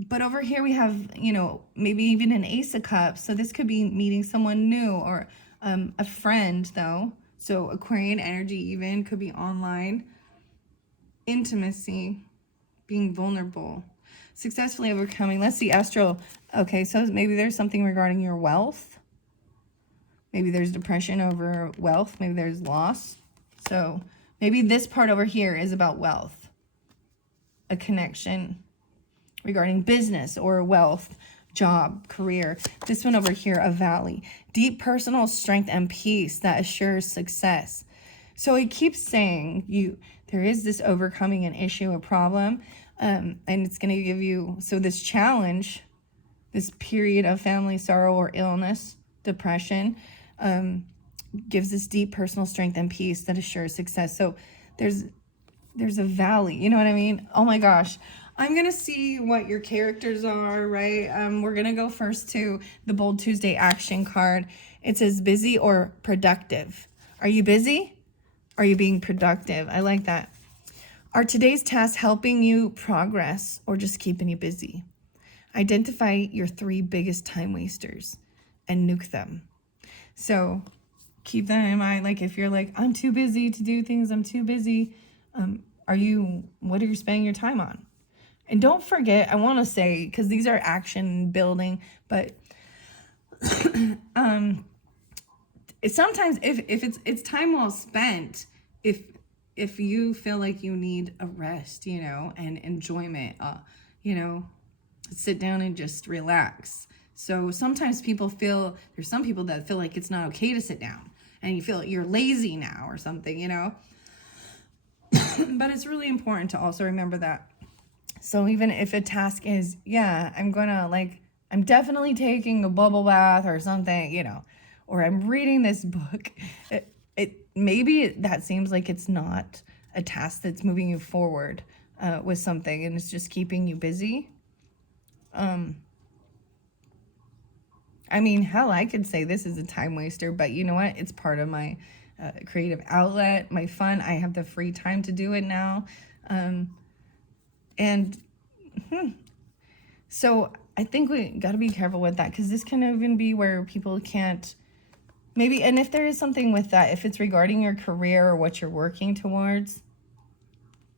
But over here we have, you know, maybe even an Ace of Cups. So this could be meeting someone new or a friend, though. So Aquarian energy even could be online. Intimacy, being vulnerable, successfully overcoming. Let's see, astral. Okay, so maybe there's something regarding your wealth. Maybe there's depression over wealth. Maybe there's loss. So maybe this part over here is about wealth. A connection regarding business or wealth, job, career. This one over here, a valley. Deep personal strength and peace that assures success. So it keeps saying there is this overcoming an issue, a problem, and it's going to give you, so this challenge, this period of family sorrow or illness, depression, gives this deep personal strength and peace that assures success. So there's a valley, you know what I mean? Oh my gosh. I'm going to see what your characters are, right? We're going to go first to the Bold Tuesday action card. It says busy or productive. Are you busy? Are you being productive? I like that. Are today's tasks helping you progress or just keeping you busy? Identify your 3 biggest time wasters and nuke them. So keep that in mind. Like if you're like, I'm too busy to do things, I'm too busy. What are you spending your time on? And don't forget, I want to say, because these are action building, but sometimes if it's time well spent, if you feel like you need a rest, you know, and enjoyment, you know, sit down and just relax. So sometimes there's some people that feel like it's not okay to sit down and you feel you're lazy now or something, you know. But it's really important to also remember that. So even if a task is, I'm definitely taking a bubble bath or something, you know, or I'm reading this book. Maybe that seems like it's not a task that's moving you forward with something, and it's just keeping you busy. I mean, hell, I could say this is a time waster, but you know what? It's part of my creative outlet, my fun. I have the free time to do it now. So I think we got to be careful with that, because this can even be where people can't maybe, and if there is something with that, if it's regarding your career or what you're working towards,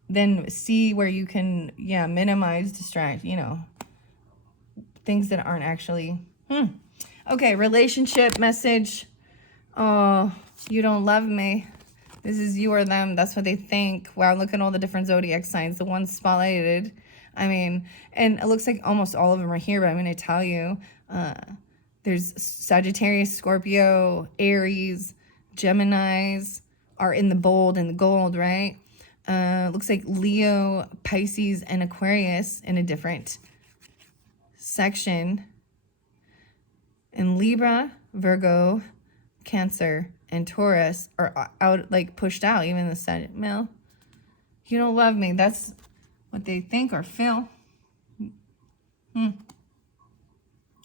then see where you can, minimize, distract, things that aren't actually, Okay, relationship message. Oh, you don't love me. This is you or them. That's what they think. Wow, look at all the different zodiac signs. The ones spotlighted. I mean, and it looks like almost all of them are here, but I'm going to tell you. There's Sagittarius, Scorpio, Aries, Geminis are in the bold and the gold, right? Looks like Leo, Pisces, and Aquarius in a different section. And Libra, Virgo, Cancer, and Taurus are out, like pushed out, even the Sun male. You don't love me. That's what they think or feel.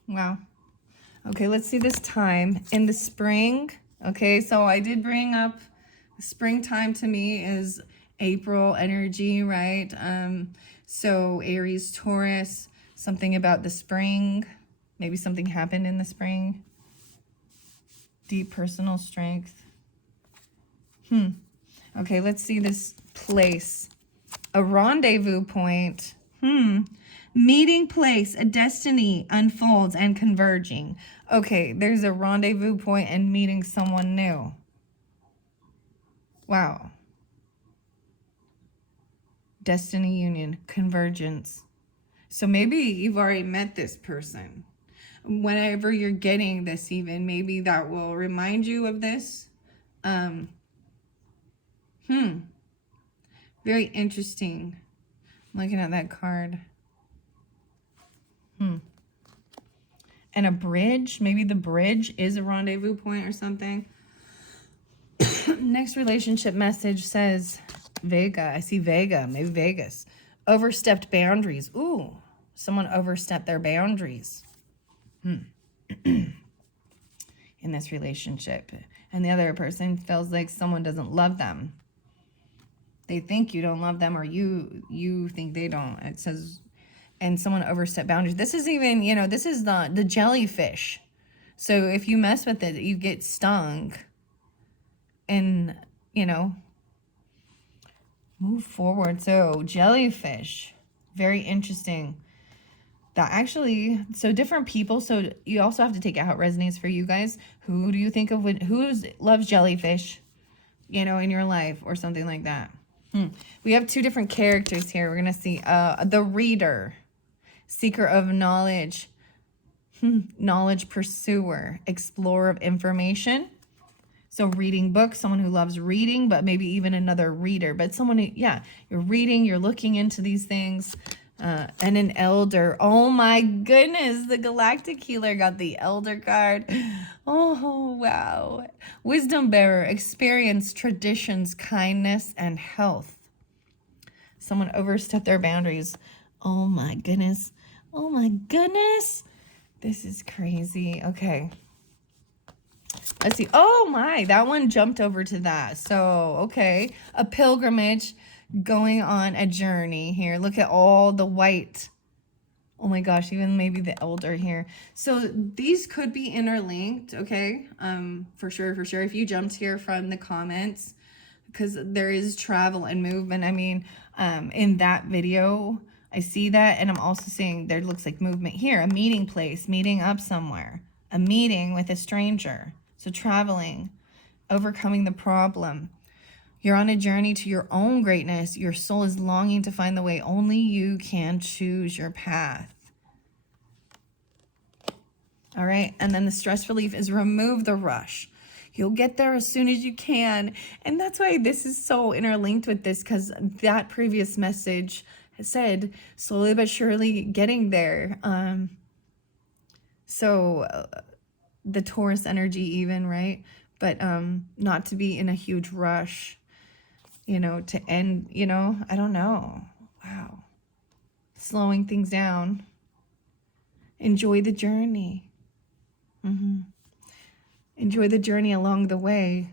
Wow. Okay, let's see this time. In the spring, okay, so I did bring up springtime to me is April energy, right? So Aries, Taurus, something about the spring. Maybe something happened in the spring. Deep personal strength. Okay, let's see this place. A rendezvous point. Meeting place, a destiny unfolds and converging. Okay, there's a rendezvous point and meeting someone new. Wow. Destiny union, convergence. So maybe you've already met this person. Whenever you're getting this, even maybe that will remind you of this. Very interesting. I'm looking at that card. And a bridge. Maybe the bridge is a rendezvous point or something. Next relationship message says Vega. I see Vega. Maybe Vegas. Overstepped boundaries. Ooh, someone overstepped their boundaries. In this relationship, and the other person feels like someone doesn't love them. They think you don't love them, or you think they don't. It says, and someone overstepped boundaries. This is even, this is the jellyfish. So if you mess with it, you get stung. And move forward. So jellyfish, very interesting. That actually, so different people, so you also have to take out how it resonates for you guys. Who do you think of, who loves jellyfish, in your life or something like that? We have two different characters here. We're going to see the reader, seeker of knowledge, knowledge pursuer, explorer of information. So reading books, someone who loves reading, but maybe even another reader. But someone who, you're reading, you're looking into these things. And an elder. Oh my goodness, the galactic healer got the elder card. Oh, wow. Wisdom bearer, experience, traditions, kindness, and health. Someone overstepped their boundaries. Oh my goodness. Oh my goodness. This is crazy. Okay. Let's see. Oh my, that one jumped over to that. So, okay. A pilgrimage. Going on a journey here. Look at all the white. Oh my gosh, even maybe the elder here. So these could be interlinked, okay? For sure. If you jumped here from the comments, because there is travel and movement. I mean, in that video, I see that, and I'm also seeing there looks like movement here. A meeting place, meeting up somewhere. A meeting with a stranger. So traveling, overcoming the problem. You're on a journey to your own greatness. Your soul is longing to find the way. Only you can choose your path. All right. And then the stress relief is remove the rush. You'll get there as soon as you can. And that's why this is so interlinked with this, because that previous message said slowly but surely getting there. So the Taurus energy even, right? But not to be in a huge rush, to end, I don't know. Wow. Slowing things down. Enjoy the journey. Enjoy the journey along the way,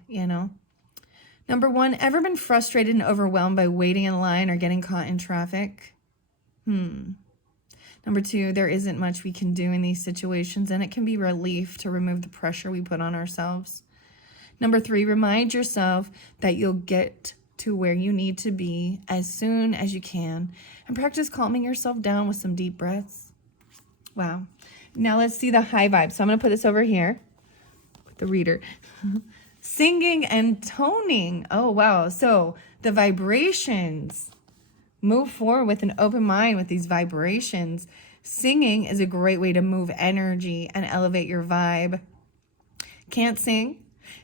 Number 1, ever been frustrated and overwhelmed by waiting in line or getting caught in traffic? Number 2, there isn't much we can do in these situations, and it can be relief to remove the pressure we put on ourselves. Number 3, remind yourself that you'll get to where you need to be as soon as you can, and practice calming yourself down with some deep breaths. Wow. Now let's see the high vibe. So I'm going to put this over here with the reader. Singing and toning. Oh, wow. So the vibrations. Move forward with an open mind with these vibrations. Singing is a great way to move energy and elevate your vibe. Can't sing?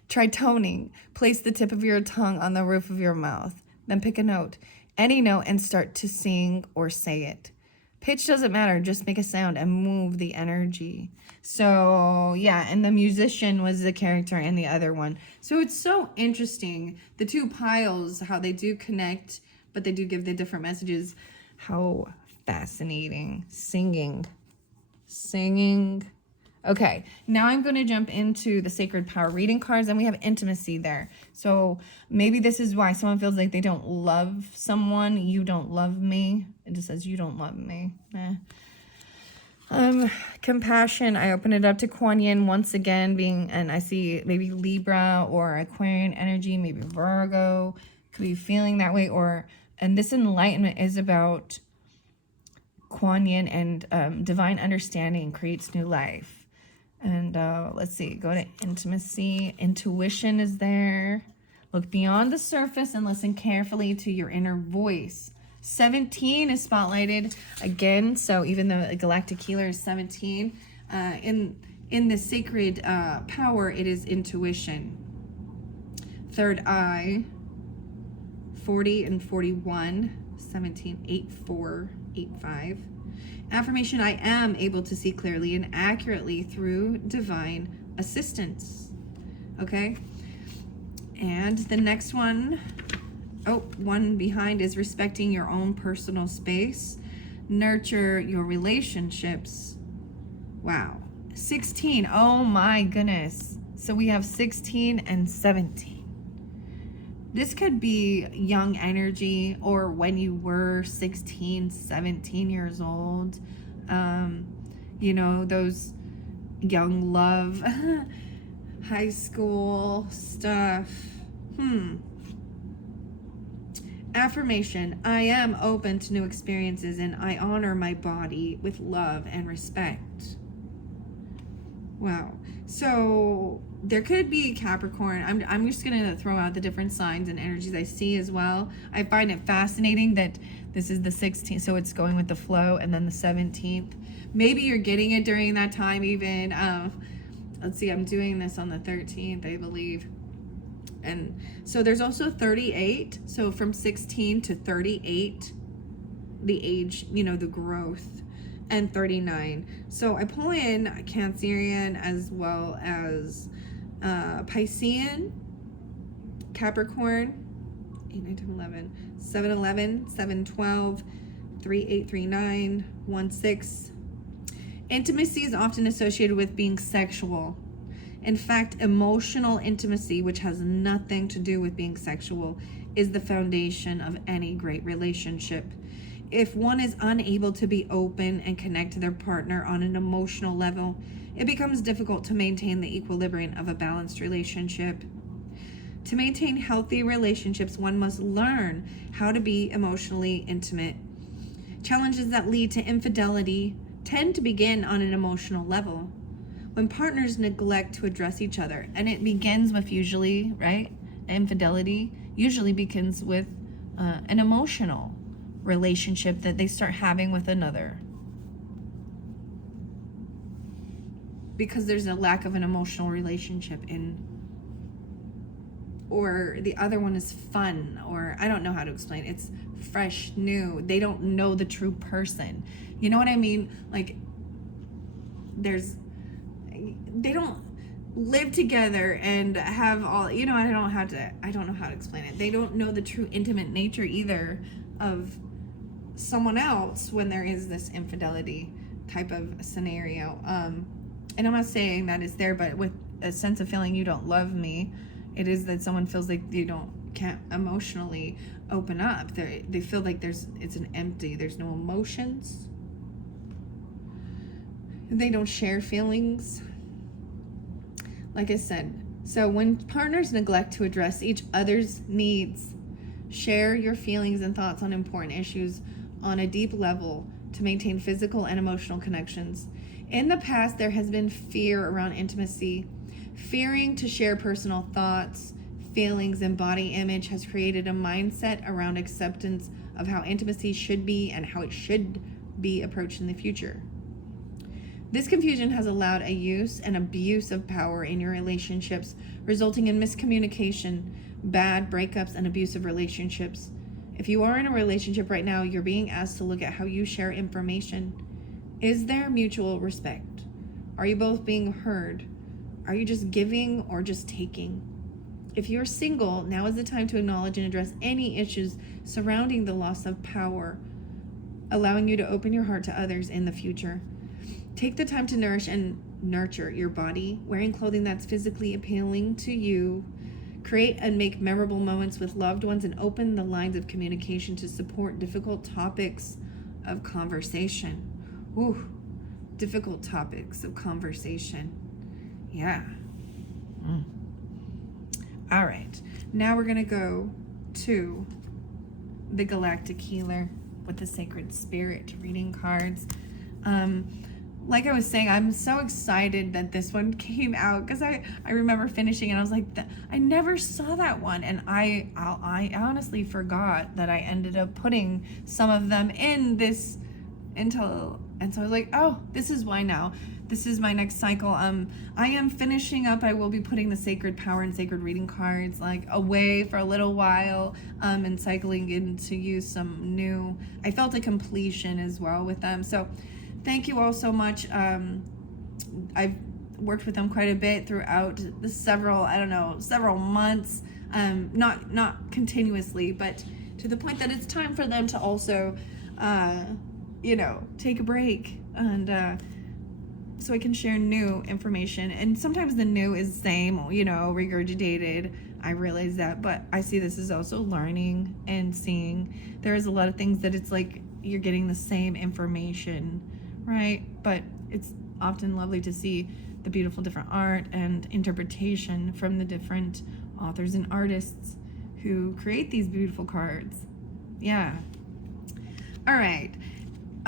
Try toning. Place the tip of your tongue on the roof of your mouth. Then pick a note, any note, and start to sing or say it. Pitch doesn't matter. Just make a sound and move the energy. So, yeah, and the musician was the character in the other one. So it's so interesting. The two piles, how they do connect, but they do give the different messages. How fascinating. Singing. Okay, now I'm going to jump into the Sacred Power reading cards, and we have intimacy there. So maybe this is why someone feels like they don't love someone. You don't love me. It just says you don't love me. Compassion. I open it up to Kuan Yin once again, and I see maybe Libra or Aquarian energy, maybe Virgo. Could be feeling that way, and this enlightenment is about Kuan Yin and divine understanding creates new life. And let's see, go to intimacy. Intuition is there. Look beyond the surface and listen carefully to your inner voice. 17 is spotlighted again. So even though a galactic healer is 17, in the sacred power, it is intuition. Third eye, 40 and 41, 17, 8, 4, 8, 5. Affirmation, I am able to see clearly and accurately through divine assistance. Okay? And the next one, one behind, is respecting your own personal space. Nurture your relationships. Wow. 16. Oh my goodness. So we have 16 and 17. This could be young energy, or when you were 16, 17 years old. Those young love, high school stuff. Affirmation, I am open to new experiences and I honor my body with love and respect. Wow. So there could be Capricorn. I'm just going to throw out the different signs and energies I see as well. I find it fascinating that this is the 16th, so it's going with the flow, and then the 17th. Maybe you're getting it during that time even. Let's see, I'm doing this on the 13th, I believe. And so there's also 38. So from 16 to 38, the age, the growth. And 39. So I pull in Cancerian as well as Piscean, Capricorn, 8, 9, 10, 11, 7, 11, 7, 12, 3, 8, 3, 9, 1, 6. Intimacy is often associated with being sexual. In fact, emotional intimacy, which has nothing to do with being sexual, is the foundation of any great relationship. If one is unable to be open and connect to their partner on an emotional level, it becomes difficult to maintain the equilibrium of a balanced relationship. To maintain healthy relationships, one must learn how to be emotionally intimate. Challenges that lead to infidelity tend to begin on an emotional level. When partners neglect to address each other, and it begins with usually, right? Infidelity usually begins with an emotional relationship that they start having with another, because there's a lack of an emotional relationship or the other one is fun, or I don't know how to explain. It's fresh, new. They don't know the true person. You know what I mean? Like live together and have all, I don't know how to explain it. They don't know the true intimate nature either of someone else when there is this infidelity type of scenario. And I'm not saying that it's there, but with a sense of feeling you don't love me, it is that someone feels like can't emotionally open up. They feel like it's an empty, there's no emotions. They don't share feelings. Like I said, so when partners neglect to address each other's needs, share your feelings and thoughts on important issues on a deep level to maintain physical and emotional connections. In the past, there has been fear around intimacy. Fearing to share personal thoughts, feelings, and body image has created a mindset around acceptance of how intimacy should be and how it should be approached in the future. This confusion has allowed a use and abuse of power in your relationships, resulting in miscommunication, bad breakups, and abusive relationships. If you are in a relationship right now, you're being asked to look at how you share information. Is there mutual respect? Are you both being heard? Are you just giving or just taking? If you're single, now is the time to acknowledge and address any issues surrounding the loss of power, allowing you to open your heart to others in the future. Take the time to nourish and nurture your body, wearing clothing that's physically appealing to you. Create and make memorable moments with loved ones and open the lines of communication to support difficult topics of conversation. Ooh, difficult topics of conversation. Yeah. All right. Now we're going to go to the Galactic Healer with the Sacred Spirit reading cards. Like I was saying, I'm so excited that this one came out because I remember finishing and I was like, I never saw that one. And I honestly forgot that I ended up putting some of them in this and so I was like, oh, this is why now. This is my next cycle. I am finishing up. I will be putting the Sacred Power and Sacred Reading cards like away for a little while and cycling in to use some new. I felt a completion as well with them. So thank you all so much. I've worked with them quite a bit throughout the several months. Not continuously, but to the point that it's time for them to also, take a break and so I can share new information. And sometimes the new is the same, regurgitated. I realize that, but I see this as also learning and seeing. There is a lot of things that it's like you're getting the same information, right? But it's often lovely to see the beautiful different art and interpretation from the different authors and artists who create these beautiful cards. Yeah. All right.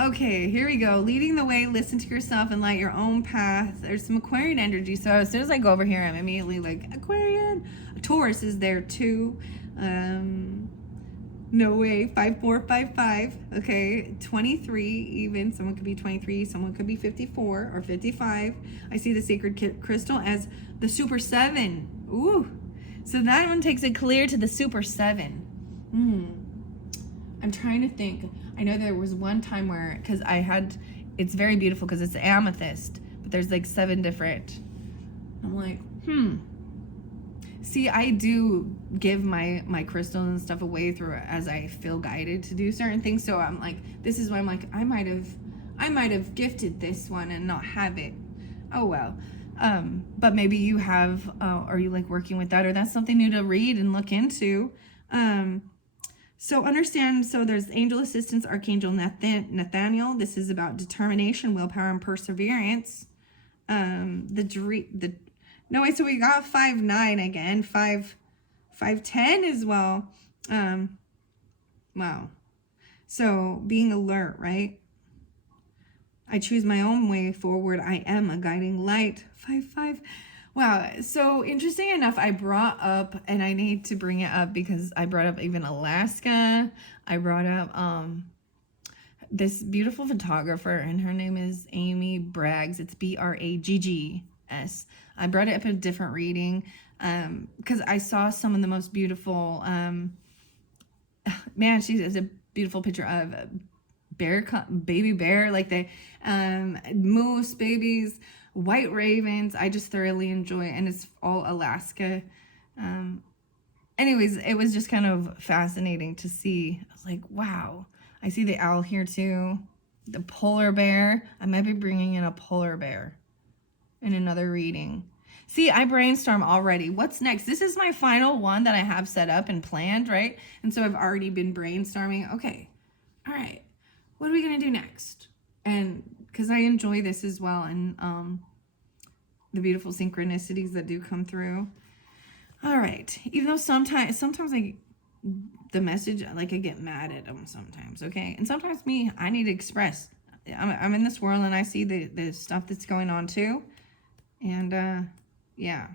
Okay, here we go. Leading the way, listen to yourself and light your own path. There's some Aquarian energy. So as soon as I go over here, I'm immediately like, Aquarian. Taurus is there too. No way. 5455. Okay, 23 even. Someone could be 23. Someone could be 54 or 55. I see the sacred crystal as the Super 7. Ooh. So that one takes it clear to the Super 7. I'm trying to think. I know there was one time where, because it's very beautiful because it's amethyst, but there's like 7 different. I'm like, See, I do give my crystals and stuff away through as I feel guided to do certain things. So I'm like, this is why I'm like, I might have gifted this one and not have it. Oh well. But maybe you have, are you like working with that, or that's something new to read and look into. So understand, so there's angel assistance, Archangel Nathaniel. This is about determination, willpower, and perseverance. So we got 5'9" again, 5'10" as well. Wow. So being alert, right? I choose my own way forward. I am a guiding light. 5'5". Wow. So interesting enough, I brought up, and I need to bring it up because I brought up even Alaska. I brought up this beautiful photographer, and her name is Amy Braggs. It's Braggs. I brought it up in a different reading because I saw some of the most beautiful, she has a beautiful picture of a baby bear, like the moose babies. white ravens. I just thoroughly enjoy it, and it's all Alaska. Anyways, it was just kind of fascinating to see. I was like, wow. I see the owl here too. The polar bear. I might be bringing in a polar bear in another reading. See, I brainstorm already. What's next? This is my final one that I have set up and planned, right? And so I've already been brainstorming. Okay, all right, what are we gonna do next? And because I enjoy this as well, and the beautiful synchronicities that do come through. All right, even though sometimes the message, like I get mad at them sometimes, okay? And sometimes I need to express. I'm in this world and I see the stuff that's going on too. And yeah.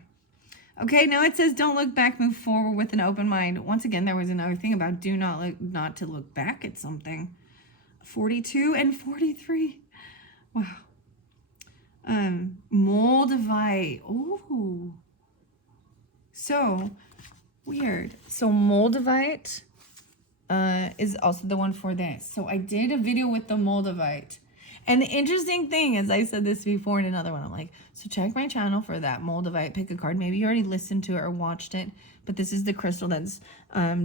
Okay, now it says don't look back, move forward with an open mind. Once again, there was another thing about do not to look back at something. 42 and 43. Wow. Moldavite. Ooh. So weird. So Moldavite is also the one for this. So I did a video with the Moldavite. And the interesting thing is, I said this before in another one, I'm like, so check my channel for that Moldavite, pick a card. Maybe you already listened to it or watched it, but this is the crystal that's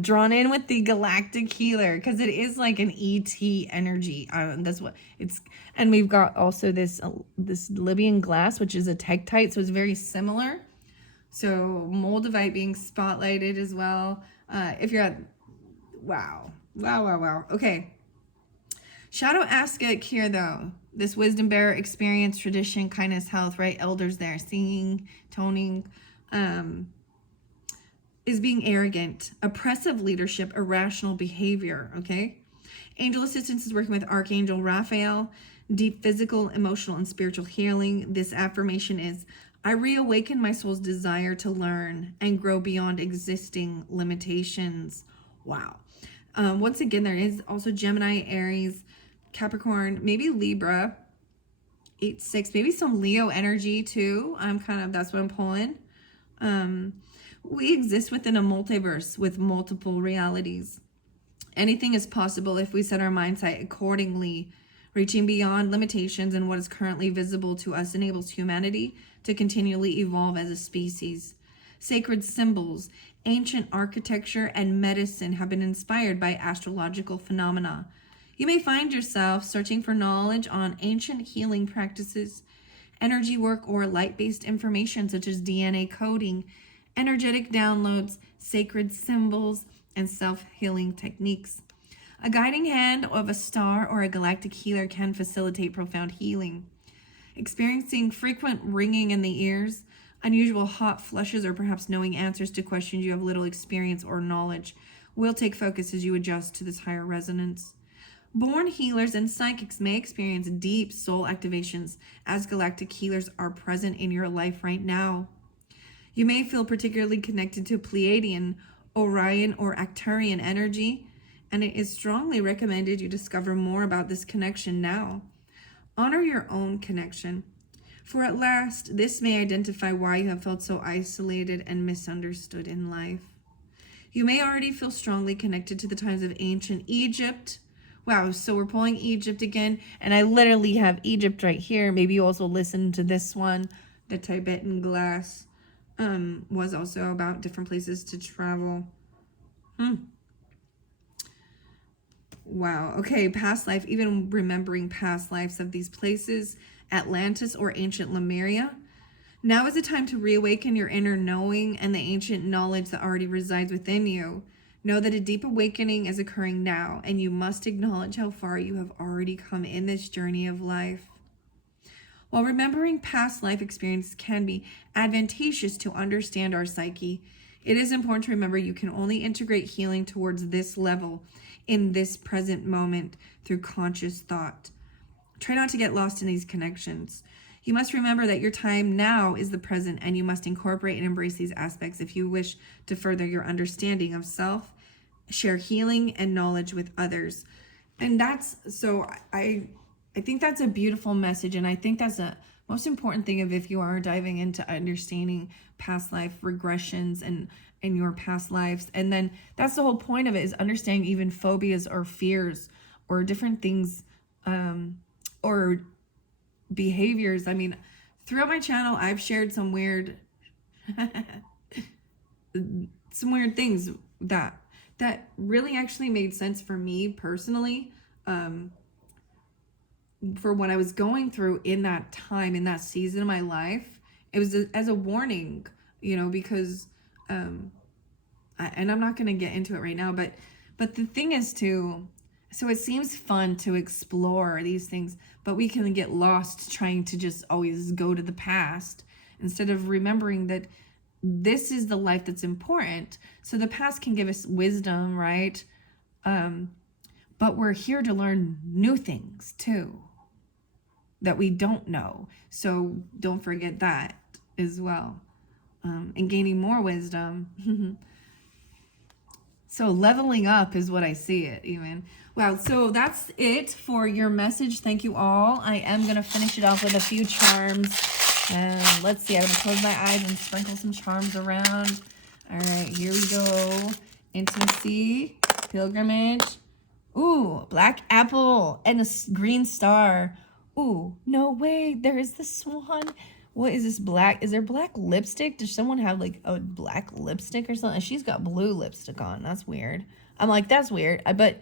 drawn in with the galactic healer, because it is like an ET energy. That's what it's, and we've got also this Libyan glass, which is a tektite, so it's very similar. So Moldavite being spotlighted as well. If you're at, wow. Okay. Shadow Askek here, though. This wisdom bearer, experience, tradition, kindness, health, right? Elders there, singing, toning, is being arrogant, oppressive leadership, irrational behavior, okay? Angel assistance is working with Archangel Raphael, deep physical, emotional, and spiritual healing. This affirmation is, I reawaken my soul's desire to learn and grow beyond existing limitations. Wow. Once again, there is also Gemini, Aries, Capricorn, maybe Libra, 8-6, maybe some Leo energy too. That's what I'm pulling. We exist within a multiverse with multiple realities. Anything is possible if we set our mindset accordingly. Reaching beyond limitations and what is currently visible to us enables humanity to continually evolve as a species. Sacred symbols, ancient architecture, and medicine have been inspired by astrological phenomena. You may find yourself searching for knowledge on ancient healing practices, energy work, or light-based information such as DNA coding, energetic downloads, sacred symbols, and self-healing techniques. A guiding hand of a star or a galactic healer can facilitate profound healing. Experiencing frequent ringing in the ears, unusual hot flushes, or perhaps knowing answers to questions you have little experience or knowledge will take focus as you adjust to this higher resonance. Born healers and psychics may experience deep soul activations as galactic healers are present in your life right now. You may feel particularly connected to Pleiadian, Orion, or Arcturian energy, and it is strongly recommended you discover more about this connection now. Honor your own connection, for at last this may identify why you have felt so isolated and misunderstood in life. You may already feel strongly connected to the times of ancient Egypt. Wow, so we're pulling Egypt again, and I literally have Egypt right here. Maybe you also listen to this one. The Tibetan glass was also about different places to travel. Wow, okay, past life, even remembering past lives of these places, Atlantis or ancient Lemuria. Now is the time to reawaken your inner knowing and the ancient knowledge that already resides within you. Know that a deep awakening is occurring now, and you must acknowledge how far you have already come in this journey of life. While remembering past life experiences can be advantageous to understand our psyche, it is important to remember you can only integrate healing towards this level in this present moment through conscious thought. Try not to get lost in these connections. You must remember that your time now is the present, and you must incorporate and embrace these aspects if you wish to further your understanding of self, share healing and knowledge with others. And that's, so I think that's a beautiful message, and I think that's a most important thing of if you are diving into understanding past life regressions and in your past lives. And then that's the whole point of it, is understanding even phobias or fears or different things or behaviors. I mean, throughout my channel, I've shared some weird things that really actually made sense for me personally, for what I was going through in that time, in that season of my life. It was as a warning, because and I'm not going to get into it right now, but the thing is so it seems fun to explore these things, but we can get lost trying to just always go to the past instead of remembering that this is the life that's important. So the past can give us wisdom, right? But we're here to learn new things too that we don't know. So don't forget that as well. And gaining more wisdom. So leveling up is what I see it even. Wow, so that's it for your message. Thank you all. I am going to finish it off with a few charms. And let's see, I'm going to close my eyes and sprinkle some charms around. All right, here we go. Intimacy, pilgrimage. Ooh, black apple and a green star. Ooh, no way, there is the swan. What is this black? Is there black lipstick? Does someone have like a black lipstick or something? She's got blue lipstick on. That's weird. I'm like, that's weird. But,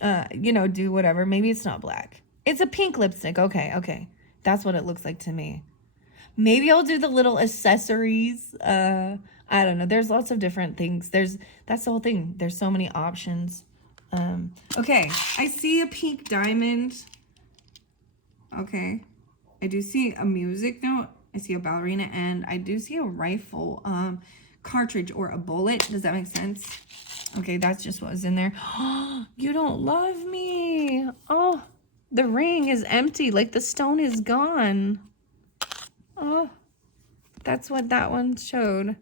do whatever. Maybe it's not black. It's a pink lipstick. Okay. That's what it looks like to me. Maybe I'll do the little accessories. I don't know. There's lots of different things. That's the whole thing. There's so many options. Okay. I see a pink diamond. Okay. I do see a music note. I see a ballerina, and I do see a rifle cartridge or a bullet. Does that make sense? Okay, that's just what was in there. Oh, you don't love me. Oh, the ring is empty. Like the stone is gone. Oh, that's what that one showed.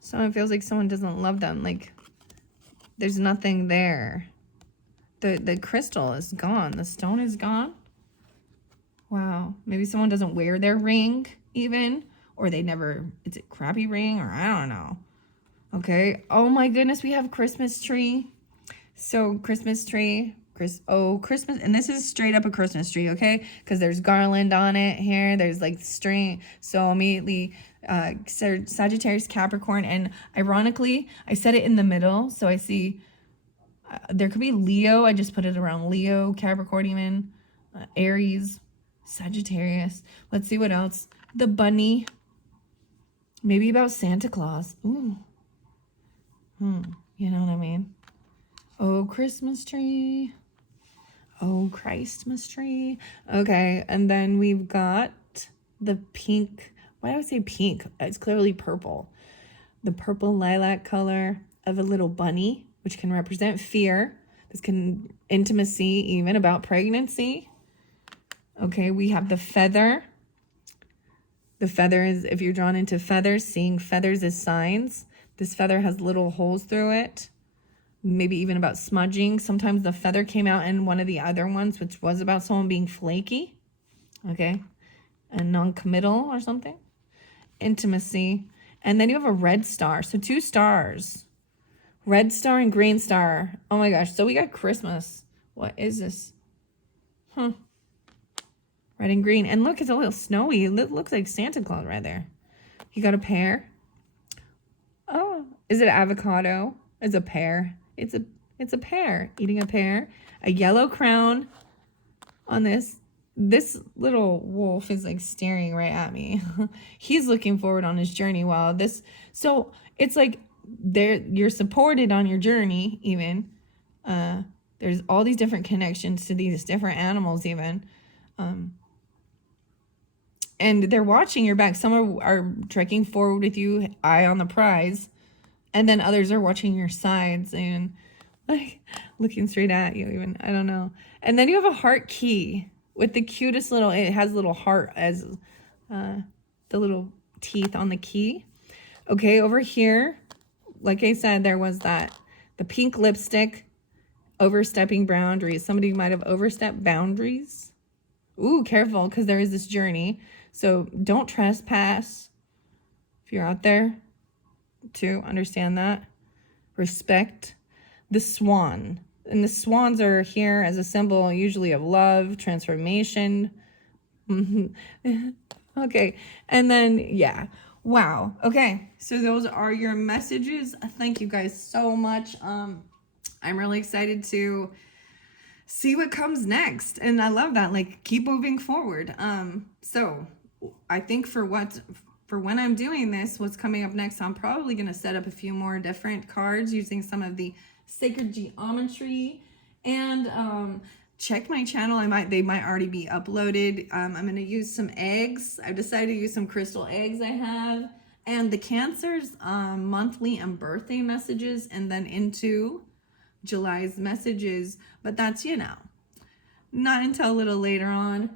Someone feels like someone doesn't love them. Like there's nothing there. The crystal is gone. The stone is gone. Wow, maybe someone doesn't wear their ring even, or they never, it's a crappy ring, or I don't know. Okay, oh my goodness, we have Christmas tree. So Christmas tree, Christmas, and this is straight up a Christmas tree, okay? Because there's garland on it here, there's like string, so immediately, Sagittarius, Capricorn, and ironically, I set it in the middle, so I see, there could be Leo, I just put it around Leo, Capricorn even, Aries, Sagittarius. Let's see what else. The bunny. Maybe about Santa Claus. Ooh. You know what I mean? Oh, Christmas tree. Oh, Christmas tree. Okay, and then we've got the pink. Why do I say pink? It's clearly purple. The purple lilac color of a little bunny, which can represent fear. This can intimacy, even about pregnancy. Okay, we have the feather. The feather is, if you're drawn into feathers, seeing feathers as signs. This feather has little holes through it. Maybe even about smudging. Sometimes the feather came out in one of the other ones, which was about someone being flaky. Okay, and non-committal or something. Intimacy. And then you have a red star. So 2 stars. Red star and green star. Oh my gosh, so we got Christmas. What is this? Red and green. And look, it's a little snowy. It looks like Santa Claus right there. You got a pear. Oh, is it avocado? It's a pear. It's a pear. Eating a pear. A yellow crown on this. This little wolf is like staring right at me. He's looking forward on his journey while this. So it's like you're supported on your journey even. There's all these different connections to these different animals even. And they're watching your back. Some are trekking forward with you, eye on the prize. And then others are watching your sides and like looking straight at you even. I don't know. And then you have a heart key with the cutest little, it has a little heart as the little teeth on the key. Okay, over here, like I said, there was the pink lipstick, overstepping boundaries. Somebody might have overstepped boundaries. Ooh, careful, because there is this journey. So don't trespass if you're out there, to understand that. Respect. The swan. And the swans are here as a symbol usually of love, transformation, Okay. And then, yeah. Wow. Okay. So those are your messages. Thank you guys so much. I'm really excited to see what comes next. And I love that. Like, keep moving forward. So I think for when I'm doing this, what's coming up next, I'm probably going to set up a few more different cards using some of the sacred geometry, and check my channel. They might already be uploaded. I'm going to use some eggs. I've decided to use some crystal eggs I have, and the Cancer's monthly and birthday messages, and then into July's messages. But that's, not until a little later on.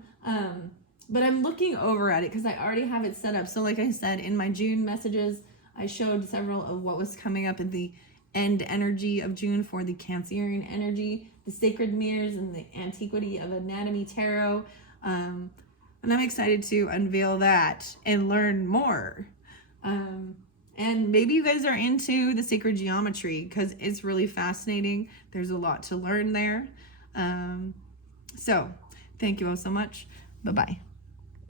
But I'm looking over at it because I already have it set up. So like I said, in my June messages, I showed several of what was coming up in the end energy of June for the Cancerian energy, the sacred mirrors, and the antiquity of anatomy tarot. And I'm excited to unveil that and learn more. And maybe you guys are into the sacred geometry because it's really fascinating. There's a lot to learn there. So thank you all so much. Bye-bye.